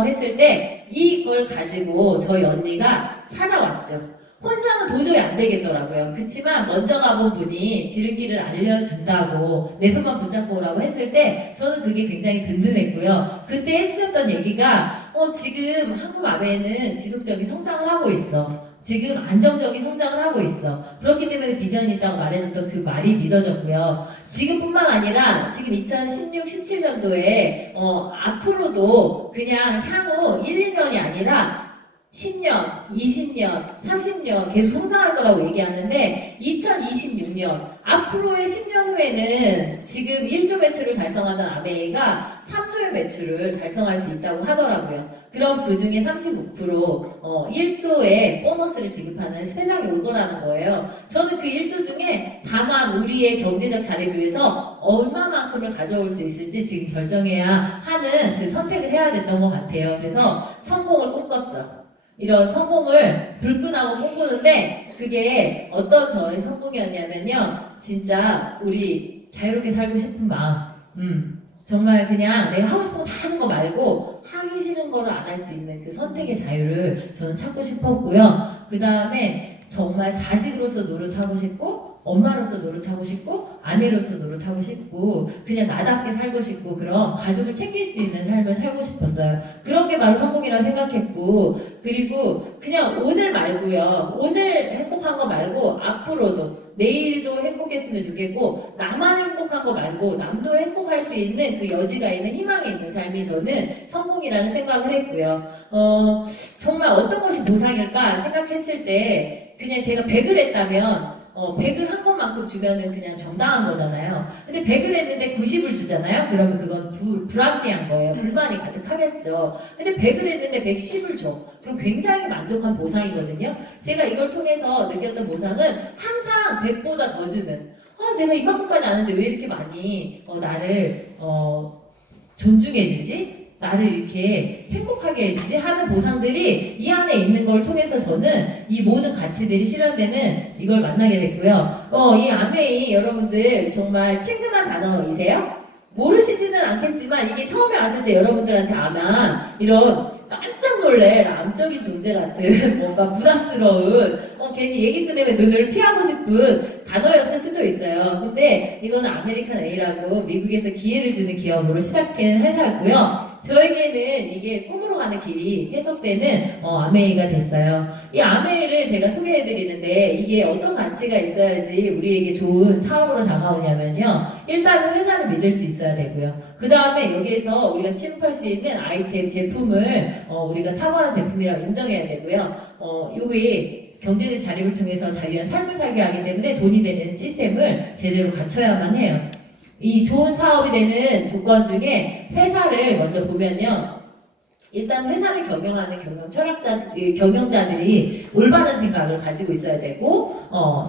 했을 때 이걸 가지고 저희 언니가 찾아왔죠. 혼자는 도저히 안 되겠더라고요. 그치만 먼저 가본 분이 지름길을 알려준다고 내 손만 붙잡고 오라고 했을 때 저는 그게 굉장히 든든했고요. 그때 해주셨던 얘기가 지금 한국 아베는 지속적인 성장을 하고 있어. 지금 안정적인 성장을 하고 있어. 그렇기 때문에 비전이 있다고 말해줬던 그 말이 믿어졌고요. 지금뿐만 아니라 지금 2016, 17년도에 앞으로도 그냥 향후 1, 2년이 아니라 10년, 20년, 30년 계속 성장할 거라고 얘기하는데 2026년 앞으로의 10년 후에는 지금 1조 매출을 달성하던 아메이가 3조의 매출을 달성할 수 있다고 하더라고요. 그럼 그 중에 35% 1조의 보너스를 지급하는 세상이 올 거라는 거예요. 저는 그 1조 중에 다만 우리의 경제적 자립을 위해서 얼마만큼을 가져올 수 있을지 지금 결정해야 하는 그 선택을 해야 됐던 것 같아요. 그래서 성공을 꿈꿨죠. 이런 성공을 불끈하고 꿈꾸는데 그게 어떤 저의 성공이었냐면요. 진짜 우리 자유롭게 살고 싶은 마음. 정말 그냥 내가 하고 싶은 거 다 하는 거 말고 하기 싫은 거를 안 할 수 있는 그 선택의 자유를 저는 찾고 싶었고요. 그 다음에 정말 자식으로서 노릇하고 싶고 엄마로서 노릇하고 싶고 아내로서 노릇하고 싶고 그냥 나답게 살고 싶고 그런 가족을 챙길 수 있는 삶을 살고 싶었어요. 그런 게 바로 성공이라고 생각했고 그리고 그냥 오늘 말고요. 오늘 행복한 거 말고 앞으로도 내일도 행복했으면 좋겠고 나만 행복한 거 말고 남도 행복할 수 있는 그 여지가 있는 희망이 있는 삶이 저는 성공이라는 생각을 했고요. 정말 어떤 것이 보상일까 생각했을 때 그냥 제가 100을 했다면 100을 한 것만큼 주면은 그냥 정당한 거잖아요. 근데 100을 했는데 90을 주잖아요? 그러면 그건 불합리한 거예요. 불만이 가득하겠죠. 근데 100을 했는데 110을 줘. 그럼 굉장히 만족한 보상이거든요. 제가 이걸 통해서 느꼈던 보상은 항상 100보다 더 주는 내가 이만큼까지 아는데 왜 이렇게 많이 나를 존중해주지? 나를 이렇게 행복하게 해주지 하는 보상들이 이 안에 있는 걸 통해서 저는 이 모든 가치들이 실현되는 이걸 만나게 됐고요. 이 아메이 여러분들 정말 친근한 단어이세요? 모르시지는 않겠지만 이게 처음에 왔을 때 여러분들한테 아마 이런 깜짝 놀랄 암적인 존재 같은 뭔가 부담스러운 괜히 얘기 꺼내면 눈을 피하고 싶은 단어였을 수도 있어요. 근데 이거는 아메리칸 A라고 미국에서 기회를 주는 기업으로 시작한 회사였고요. 저에게는 이게 꿈으로 가는 길이 해석되는 아메이가 됐어요. 이 아메이를 제가 소개해드리는데 이게 어떤 가치가 있어야지 우리에게 좋은 사업으로 다가오냐면요. 일단은 회사를 믿을 수 있어야 되고요. 그 다음에 여기에서 우리가 취급할 수 있는 아이템, 제품을 우리가 탁월한 제품이라고 인정해야 되고요. 여기 경제적 자립을 통해서 자유한 삶을 살게 하기 때문에 돈이 되는 시스템을 제대로 갖춰야만 해요. 이 좋은 사업이 되는 조건 중에 회사를 먼저 보면요. 일단 회사를 경영하는 경영자들이 올바른 생각을 가지고 있어야 되고,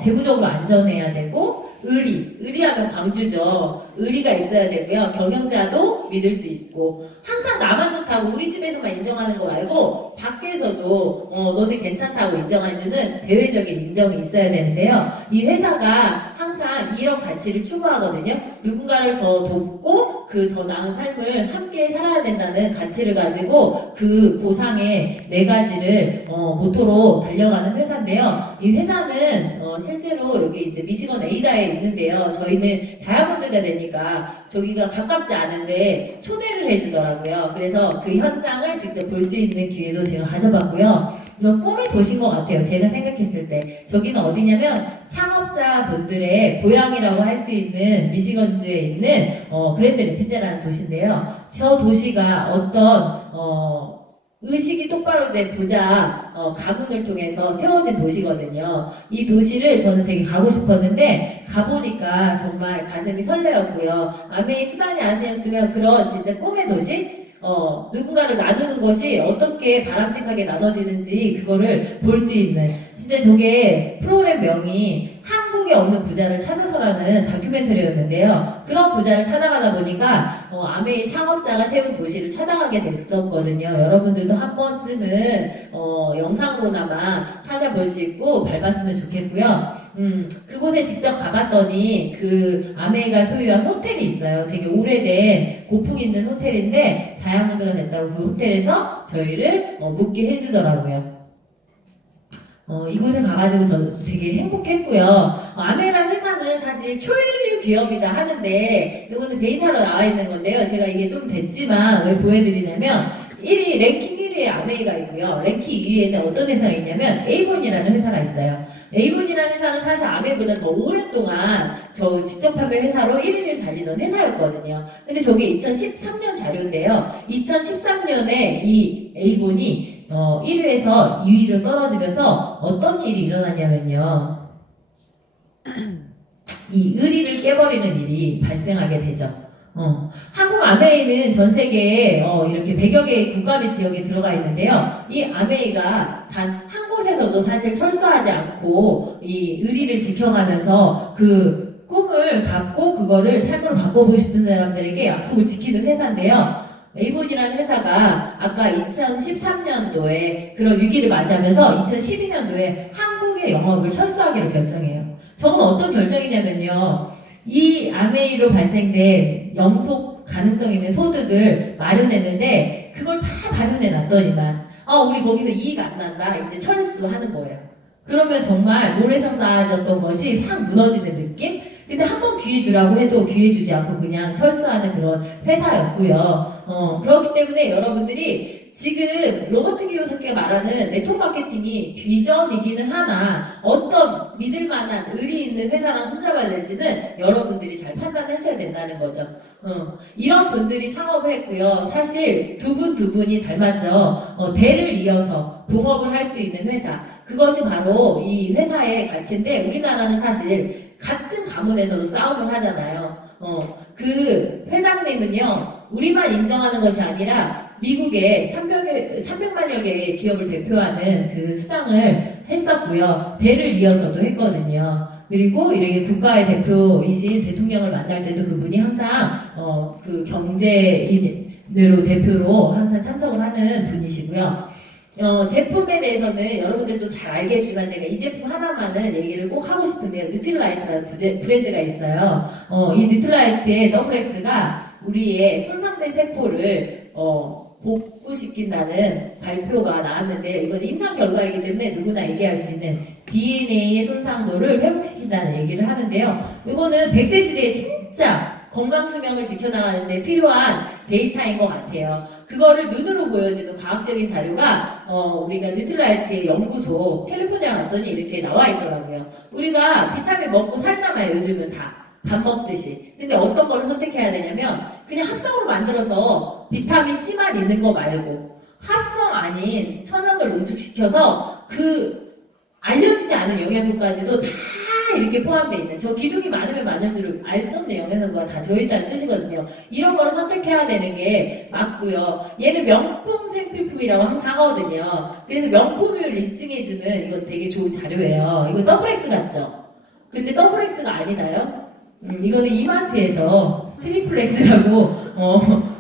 재무적으로 안전해야 되고, 의리하면 광주죠. 의리가 있어야 되고요. 경영자도 믿을 수 있고, 항상 나만 좋다고 우리 집에서만 인정하는 거 말고, 밖에서도 너네 괜찮다고 인정해주는 대외적인 인정이 있어야 되는데요. 이 회사가 항상 이런 가치를 추구하거든요. 누군가를 더 돕고 그 더 나은 삶을 함께 살아야 된다는 가치를 가지고 그 보상의 4가지를 모토로 달려가는 회사인데요. 이 회사는 실제로 여기 이제 미시건 에이다에 있는데요. 저희는 다이아몬드가 되니까 저기가 가깝지 않은데 초대를 해주더라고요. 그래서 그 현장을 직접 볼 수 있는 기회도 제가 가져봤고요. 저 꿈의 도시인 것 같아요. 제가 생각했을 때. 저기는 어디냐면 창업자분들의 고향이라고 할 수 있는 미시건주에 있는 그랜드 레피즈라는 도시인데요. 저 도시가 어떤 의식이 똑바로 된 부자 가문을 통해서 세워진 도시거든요. 이 도시를 저는 되게 가고 싶었는데 가보니까 정말 가슴이 설레었고요. 아메이 수단이 아니었으면 그런 진짜 꿈의 도시? 누군가를 나누는 것이 어떻게 바람직하게 나눠지는지 그거를 볼 수 있는 진짜 저게 프로그램 명이 한국에 없는 부자를 찾아서라는 다큐멘터리였는데요. 그런 부자를 찾아가다 보니까 아메이 창업자가 세운 도시를 찾아가게 됐었거든요. 여러분들도 한 번쯤은 영상으로나마 찾아볼 수 있고 밟았으면 좋겠고요. 그곳에 직접 가봤더니 그 아메이가 소유한 호텔이 있어요. 되게 오래된 고풍 있는 호텔인데 다이아몬드가 됐다고 그 호텔에서 저희를 묵게 해주더라고요. 이곳에 가가지고 저 되게 행복했고요. 아메이라는 회사는 사실 초일류 기업이다 하는데 이거는 데이터로 나와 있는 건데요. 제가 이게 좀 됐지만 왜 보여드리냐면 1위 랭킹 1위에 아메이가 있고요. 랭킹 2위에는 어떤 회사가 있냐면 에이본이라는 회사가 있어요. 에이본이라는 회사는 사실 아메이보다 더 오랫동안 저 직접 판매 회사로 1위를 달리던 회사였거든요. 근데 저게 2013년 자료인데요. 2013년에 이 에이본이 1위에서 2위로 떨어지면서 어떤 일이 일어났냐면요. 이 의리를 깨버리는 일이 발생하게 되죠. 한국 아메이는 전 세계에 이렇게 100여 개의 국가 및 지역에 들어가 있는데요. 이 아메이가 단 한 곳에서도 사실 철수하지 않고 이 의리를 지켜가면서 그 꿈을 갖고 그거를 삶으로 바꿔보고 싶은 사람들에게 약속을 지키는 회사인데요. 에이본이라는 회사가 아까 2013년도에 그런 위기를 맞이하면서 2012년도에 한국의 영업을 철수하기로 결정해요. 저건 어떤 결정이냐면요. 이 아메이로 발생된 영속 가능성 있는 소득을 마련했는데 그걸 다 마련해 놨더니만 우리 거기서 이익 안 난다. 이제 철수하는 거예요. 그러면 정말 모래성 쌓아졌던 것이 확 무너지는 느낌? 근데 한번 기회 주라고 해도 기회 주지 않고 그냥 철수하는 그런 회사였고요. 그렇기 때문에 여러분들이 지금 로버트 기요사키가 말하는 네트워크 마케팅이 비전이기는 하나 어떤 믿을 만한 의리 있는 회사랑 손잡아야 될지는 여러분들이 잘 판단하셔야 된다는 거죠. 이런 분들이 창업을 했고요. 사실 두 분이 닮았죠. 대를 이어서 동업을 할 수 있는 회사. 그것이 바로 이 회사의 가치인데 우리나라는 사실 같은 가문에서도 싸움을 하잖아요. 그 회장님은요, 우리만 인정하는 것이 아니라 미국의 300만여 개의 기업을 대표하는 그 수당을 했었고요. 대를 이어서도 했거든요. 그리고 이렇게 국가의 대표이신 대통령을 만날 때도 그분이 항상 그 경제인으로 대표로 항상 참석을 하는 분이시고요. 제품에 대해서는 여러분들도 잘 알겠지만 제가 이 제품 하나만은 얘기를 꼭 하고 싶은데요. 뉴트라이트라는 브랜드가 있어요. 이 뉴트라이트의 더블X가 우리의 손상된 세포를 복구시킨다는 발표가 나왔는데요. 이건 임상 결과이기 때문에 누구나 얘기할 수 있는 DNA의 손상도를 회복시킨다는 얘기를 하는데요. 이거는 100세 시대에 진짜 건강 수명을 지켜나가는데 필요한 데이터인 것 같아요. 그거를 눈으로 보여주는 과학적인 자료가 우리가 뉴트라이트의 연구소 캘리포니아 갔더니 이렇게 나와 있더라고요. 우리가 비타민 먹고 살잖아요. 요즘은 다. 밥 먹듯이. 근데 어떤 걸 선택해야 되냐면 그냥 합성으로 만들어서 비타민 C만 있는 거 말고 합성 아닌 천연을 농축시켜서 그 알려지지 않은 영양소까지도 다 이렇게 포함되어 있는 저 기둥이 많으면 많을수록 알 수 없는 영양소가 다 들어있다는 뜻이거든요. 이런 걸 선택해야 되는 게 맞고요. 얘는 명품 생필품이라고 항상 하거든요. 그래서 명품을 인증해주는 이거 되게 좋은 자료예요. 이거 더블X 같죠? 근데 더블X가 아니나요? 이거는 이마트에서 트리플X라고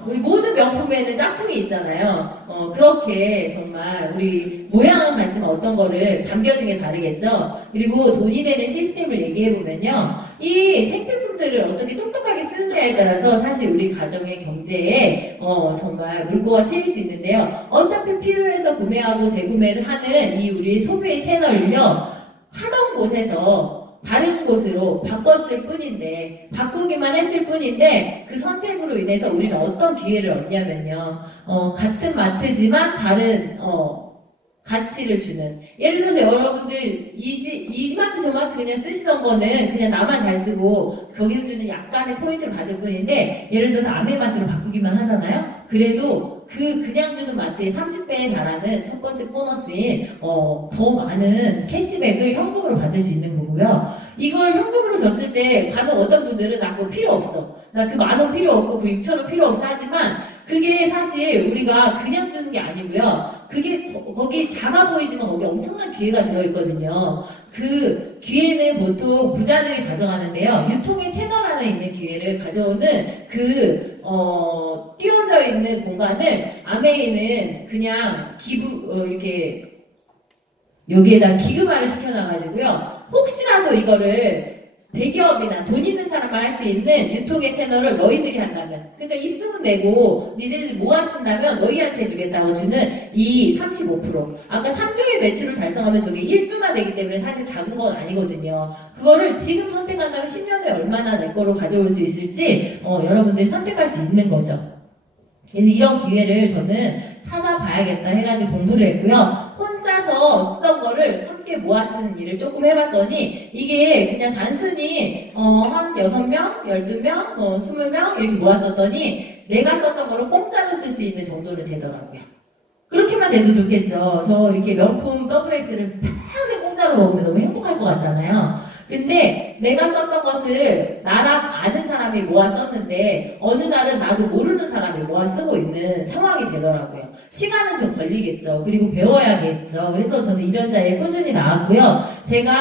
우리 모든 명품에는 짝퉁이 있잖아요. 그렇게 정말 우리 모양은 같지만 어떤 거를 담겨진 게 다르겠죠. 그리고 돈이 되는 시스템을 얘기해보면요. 이 생필품들을 어떻게 똑똑하게 쓰느냐에 따라서 사실 우리 가정의 경제에 정말 물꼬가 트일 수 있는데요. 어차피 필요해서 구매하고 재구매를 하는 이 우리 소비의 채널을요. 하던 곳에서 다른 곳으로 바꿨을 뿐인데, 바꾸기만 했을 뿐인데, 그 선택으로 인해서 우리는 어떤 기회를 얻냐면요. 같은 마트지만 다른, 가치를 주는. 예를 들어서 여러분들 이 마트 저 마트 그냥 쓰시던 거는 그냥 나만 잘 쓰고 거기서 주는 약간의 포인트를 받을 뿐인데, 예를 들어서 아메마트로 바꾸기만 하잖아요. 그래도 그냥 주는 마트의 30배에 달하는 첫 번째 보너스인 더 많은 캐시백을 현금으로 받을 수 있는 거고요. 이걸 현금으로 줬을 때 간혹 어떤 분들은 나 그거 필요 없어, 나 그 10,000원 필요 없고 그 6,000원 필요 없어 하지만, 그게 사실 우리가 그냥 주는 게 아니고요. 그게 거기 작아 보이지만 거기 엄청난 기회가 들어있거든요. 그 기회는 보통 부자들이 가져가는데요. 유통의 최전 안에 있는 기회를 가져오는 띄워져 있는 공간을 아메이는 그냥 이렇게 여기에다 기금화를 시켜놔가지고요. 혹시라도 이거를 대기업이나 돈 있는 사람만 할 수 있는 유통의 채널을 너희들이 한다면, 그러니까 입주문 내고 니네들 모아 쓴다면 너희한테 주겠다고 주는 이 35%. 아까 3주의 매출을 달성하면 저게 1주나 되기 때문에 사실 작은 건 아니거든요. 그거를 지금 선택한다면 10년 후에 얼마나 내 거로 가져올 수 있을지 여러분들이 선택할 수 있는 거죠. 그래서 이런 기회를 저는 찾아봐야겠다 해가지고 공부를 했고요. 혼자서 쓰던 거를 함께 모아 쓰는 일을 조금 해봤더니 이게 그냥 단순히 한 6명, 12명, 20명 이렇게 모았었더니 내가 썼던 거를 공짜로 쓸 수 있는 정도는 되더라고요. 그렇게만 돼도 좋겠죠. 저 이렇게 명품 더블X를 평생 공짜로 먹으면 너무 행복할 것 같잖아요. 근데 내가 썼던 것을 나랑 아는 사람이 모아 썼는데 어느 날은 나도 모르는 사람이 모아 쓰고 있는 상황이 되더라고요. 시간은 좀 걸리겠죠. 그리고 배워야겠죠. 그래서 저는 이런 자리에 꾸준히 나왔고요. 제가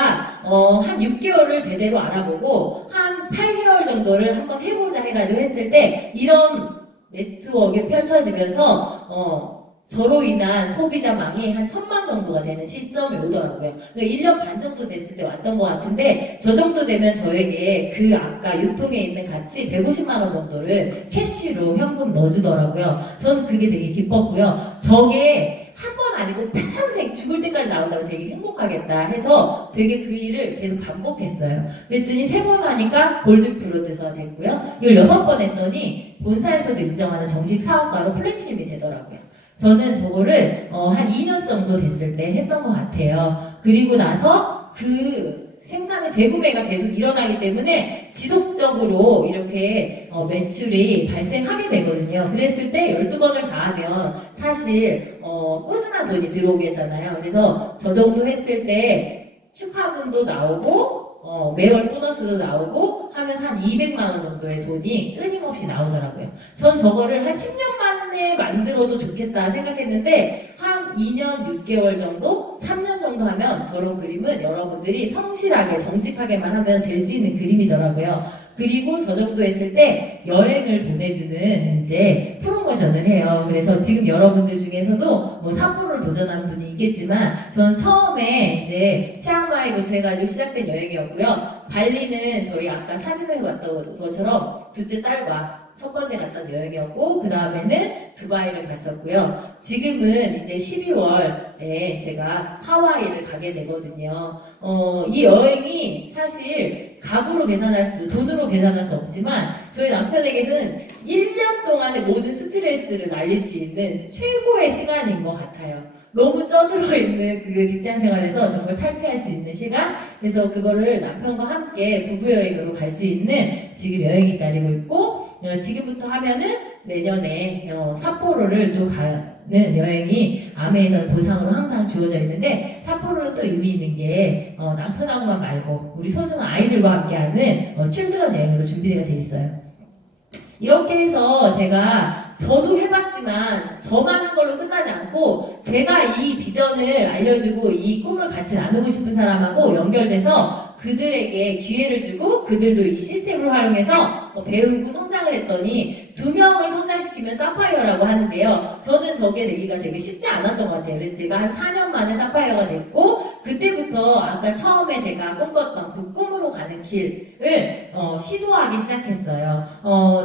한 6개월을 제대로 알아보고 한 8개월 정도를 한번 해보자 해가지고 했을 때 이런 네트워크가 펼쳐지면서 저로 인한 소비자망이 한 1,000만 정도가 되는 시점이 오더라고요. 그러니까 1년 반 정도 됐을 때 왔던 것 같은데, 저 정도 되면 저에게 그 아까 유통에 있는 가치 150만 원 정도를 캐시로 현금 넣어주더라고요. 저는 그게 되게 기뻤고요. 저게 한 번 아니고 평생 죽을 때까지 나온다고 되게 행복하겠다 해서 되게 그 일을 계속 반복했어요. 그랬더니 3번 하니까 골드 프로듀서가 됐고요. 이걸 6번 했더니 본사에서도 인정하는 정식 사업가로 플래티넘이 되더라고요. 저는 저거를 한 2년 정도 됐을 때 했던 것 같아요. 그리고 나서 그 생산의 재구매가 계속 일어나기 때문에 지속적으로 이렇게 매출이 발생하게 되거든요. 그랬을 때 12번을 다 하면 사실 꾸준한 돈이 들어오겠잖아요. 그래서 저 정도 했을 때 축하금도 나오고 매월 보너스도 나오고 하면서 한 200만 원 정도의 돈이 끊임없이 나오더라고요. 전 저거를 한 10년 만에 만들어도 좋겠다 생각했는데 한 2년 6개월 정도, 3년 정도 하면 저런 그림은 여러분들이 성실하게 정직하게만 하면 될 수 있는 그림이더라고요. 그리고 저 정도 했을 때 여행을 보내주는 이제 프로모션을 해요. 그래서 지금 여러분들 중에서도 뭐 삿포로를 도전한 분이 있겠지만 저는 처음에 이제 치앙마이부터 해가지고 시작된 여행이었고요. 발리는 저희 아까 사진을 봤던 것처럼 둘째 딸과 첫 번째 갔던 여행이었고, 그 다음에는 두바이를 갔었고요. 지금은 이제 12월에 제가 하와이를 가게 되거든요. 이 여행이 사실 값으로 계산할 수, 돈으로 계산할 수 없지만 저희 남편에게는 1년 동안의 모든 스트레스를 날릴 수 있는 최고의 시간인 것 같아요. 너무 쪄들어 있는 그 직장 생활에서 정말 탈피할 수 있는 시간. 그래서 그거를 남편과 함께 부부 여행으로 갈 수 있는 지금 여행이 기다리고 있고, 지금부터 하면은 내년에 삿포로를 또 가는 여행이 아메에서 보상으로 항상 주어져 있는데, 삿포로는 또 의미 있는 게 남편하고만 말고 우리 소중한 아이들과 함께하는 칠드런 여행으로 준비가 돼 있어요. 이렇게 해서 저도 해봤지만 저만 한 걸로 끝나지 않고 제가 이 비전을 알려주고 이 꿈을 같이 나누고 싶은 사람하고 연결돼서 그들에게 기회를 주고 그들도 이 시스템을 활용해서 배우고 성장을 했더니 2명을 성장시키면 사파이어라고 하는데요. 저는 저게 되기가 되게 쉽지 않았던 것 같아요. 그래서 제가 한 4년 만에 사파이어가 됐고, 그때부터 아까 처음에 제가 꿈꿨던 그 꿈으로 가는 길을 시도하기 시작했어요.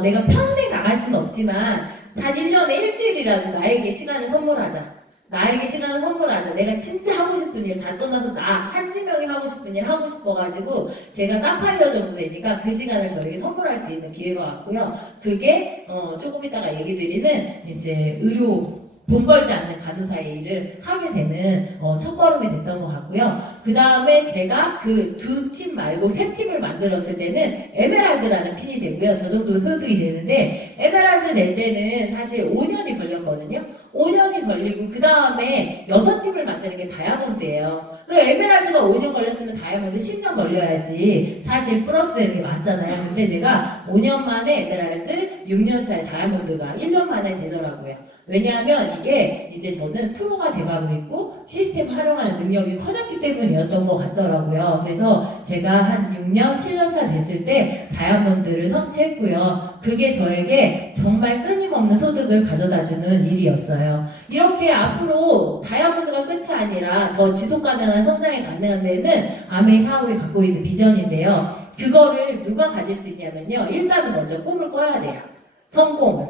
내가 평생 나갈 수는 없지만 단 1년에 일주일이라도 나에게 시간을 선물하자. 나에게 시간을 선물하자. 내가 진짜 하고 싶은 일 다 떠나서 나 한지명이 하고 싶은 일 하고 싶어가지고 제가 사파이어 정도 되니까 그 시간을 저에게 선물할 수 있는 기회가 왔고요. 그게 조금 이따가 얘기 드리는 이제 의료 돈 벌지 않는 간호사의 일을 하게 되는 첫걸음이 됐던 것 같고요. 그 다음에 제가 그 2팀 말고 3팀을 만들었을 때는 에메랄드라는 핀이 되고요. 저 정도 소득이 되는데 에메랄드 낼 때는 사실 5년이 걸렸거든요. 5년이 걸리고 그 다음에 6팀을 만드는 게 다이아몬드예요. 그리고 에메랄드가 5년 걸렸으면 다이아몬드 10년 걸려야지 사실 플러스 되는 게 맞잖아요. 근데 제가 5년 만에 에메랄드, 6년 차에 다이아몬드가 1년 만에 되더라고요. 왜냐하면 이게 이제 저는 프로가 돼가고 있고 시스템을 활용하는 능력이 커졌기 때문이었던 것 같더라고요. 그래서 제가 한 6년, 7년 차 됐을 때 다이아몬드를 성취했고요. 그게 저에게 정말 끊임없는 소득을 가져다주는 일이었어요. 이렇게 앞으로 다이아몬드가 끝이 아니라 더 지속 가능한 성장이 가능한 데는 아메이 사업이 갖고 있는 비전인데요. 그거를 누가 가질 수 있냐면요. 일단은 먼저 꿈을 꿔야 돼요. 성공을.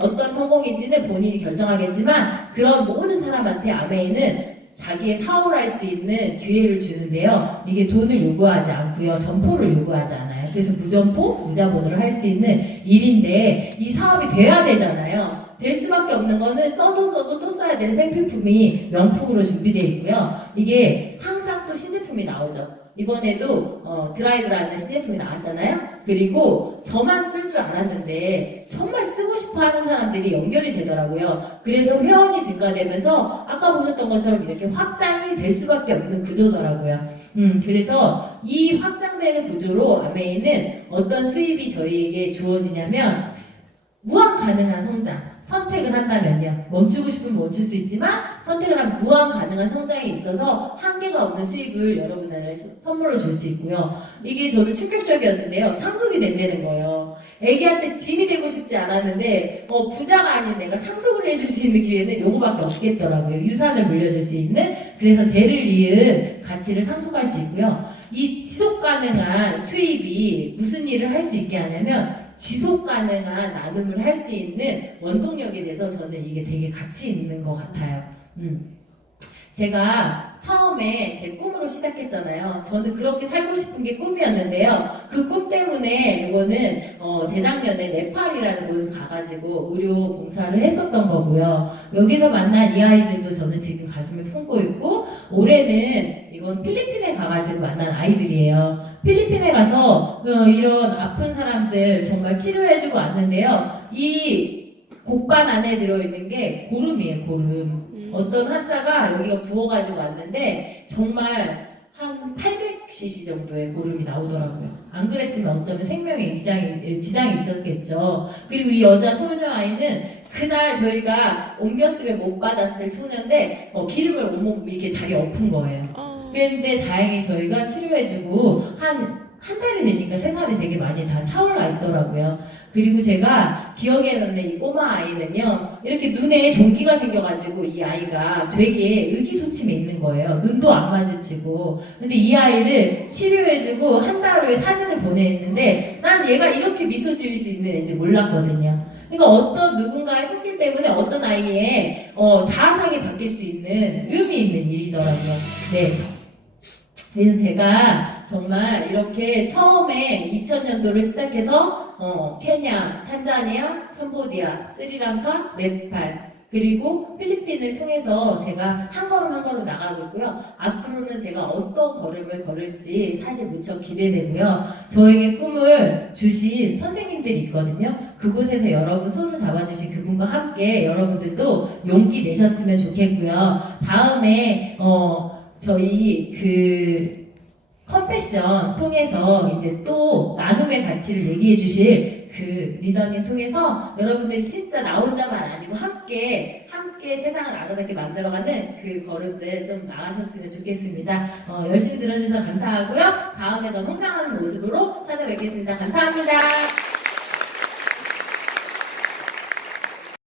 어떤 성공인지는 본인이 결정하겠지만 그런 모든 사람한테 아메이는 자기의 사업을 할 수 있는 기회를 주는데요. 이게 돈을 요구하지 않고요. 점포를 요구하지 않아요. 그래서 무점포, 무자본으로 할 수 있는 일인데 이 사업이 돼야 되잖아요. 될 수밖에 없는 거는 써도 또 써야 되는 생필품이 명품으로 준비되어 있고요. 이게 항상 또 신제품이 나오죠. 이번에도 드라이브라는 신제품이 나왔잖아요. 그리고 저만 쓸 줄 알았는데 정말 쓰고 싶어 하는 사람들이 연결이 되더라고요. 그래서 회원이 증가되면서 아까 보셨던 것처럼 이렇게 확장이 될 수밖에 없는 구조더라고요. 그래서 이 확장되는 구조로 아메이는 어떤 수입이 저희에게 주어지냐면 무한 가능한 성장. 선택을 한다면요. 멈추고 싶으면 멈출 수 있지만 선택을 하면 무한 가능한 성장이 있어서 한계가 없는 수입을 여러분들에게 선물로 줄 수 있고요. 이게 저도 충격적이었는데요. 상속이 된다는 거예요. 애기한테 짐이 되고 싶지 않았는데 부자가 아닌 내가 상속을 해줄 수 있는 기회는 요거밖에 없겠더라고요. 유산을 물려줄 수 있는. 그래서 대를 이은 가치를 상속할 수 있고요. 이 지속 가능한 수입이 무슨 일을 할 수 있게 하냐면 지속 가능한 나눔을 할 수 있는 원동력에 대해서 저는 이게 되게 가치 있는 것 같아요. 제가 처음에 제 꿈으로 시작했잖아요. 저는 그렇게 살고 싶은 게 꿈이었는데요. 그 꿈 때문에 이거는 재작년에 네팔이라는 곳에 가가지고 의료 봉사를 했었던 거고요. 여기서 만난 이 아이들도 저는 지금 가슴에 품고 있고 올해는 이건 필리핀에 가가지고 만난 아이들이에요. 필리핀에 가서 이런 아픈 사람들 정말 치료해주고 왔는데요. 이 곡반 안에 들어있는 게 고름이에요, 고름. 어떤 환자가 여기가 부어가지고 왔는데 정말 한 800cc 정도의 고름이 나오더라고요. 안 그랬으면 어쩌면 생명에 지장이 있었겠죠. 그리고 이 여자 소녀아이는 그날 저희가 옮겼으면 못 받았을 소녀인데 기름을 온몸 이렇게 다리 엎은 거예요. 근데 다행히 저희가 치료해주고 한 달이 되니까 세살이 되게 많이 다 차올라 있더라고요. 그리고 제가 기억에 남는 이 꼬마 아이는요, 이렇게 눈에 전기가 생겨가지고 이 아이가 되게 의기소침해 있는 거예요. 눈도 안 마주치고. 근데 이 아이를 치료해주고 한 달 후에 사진을 보내했는데 난 얘가 이렇게 미소 지을 수 있는 애인지 몰랐거든요. 그러니까 어떤 누군가의 손길 때문에 어떤 아이의 자아상이 바뀔 수 있는 의미 있는 일이더라고요. 네. 그래서 제가 정말 이렇게 처음에 2000년도를 시작해서 케냐, 탄자니아, 캄보디아, 스리랑카, 네팔 그리고 필리핀을 통해서 제가 한 걸음 한 걸음 나가고 있고요. 앞으로는 제가 어떤 걸음을 걸을지 사실 무척 기대되고요. 저에게 꿈을 주신 선생님들이 있거든요. 그곳에서 여러분 손을 잡아주신 그분과 함께 여러분들도 용기 내셨으면 좋겠고요. 다음에 저희 컴패션 통해서 이제 또 나눔의 가치를 얘기해 주실 그 리더님 통해서 여러분들이 진짜 나 혼자만 아니고 함께 세상을 아름답게 만들어가는 그 걸음들 좀 나가셨으면 좋겠습니다. 열심히 들어주셔서 감사하고요. 다음에 더 성장하는 모습으로 찾아뵙겠습니다. 감사합니다.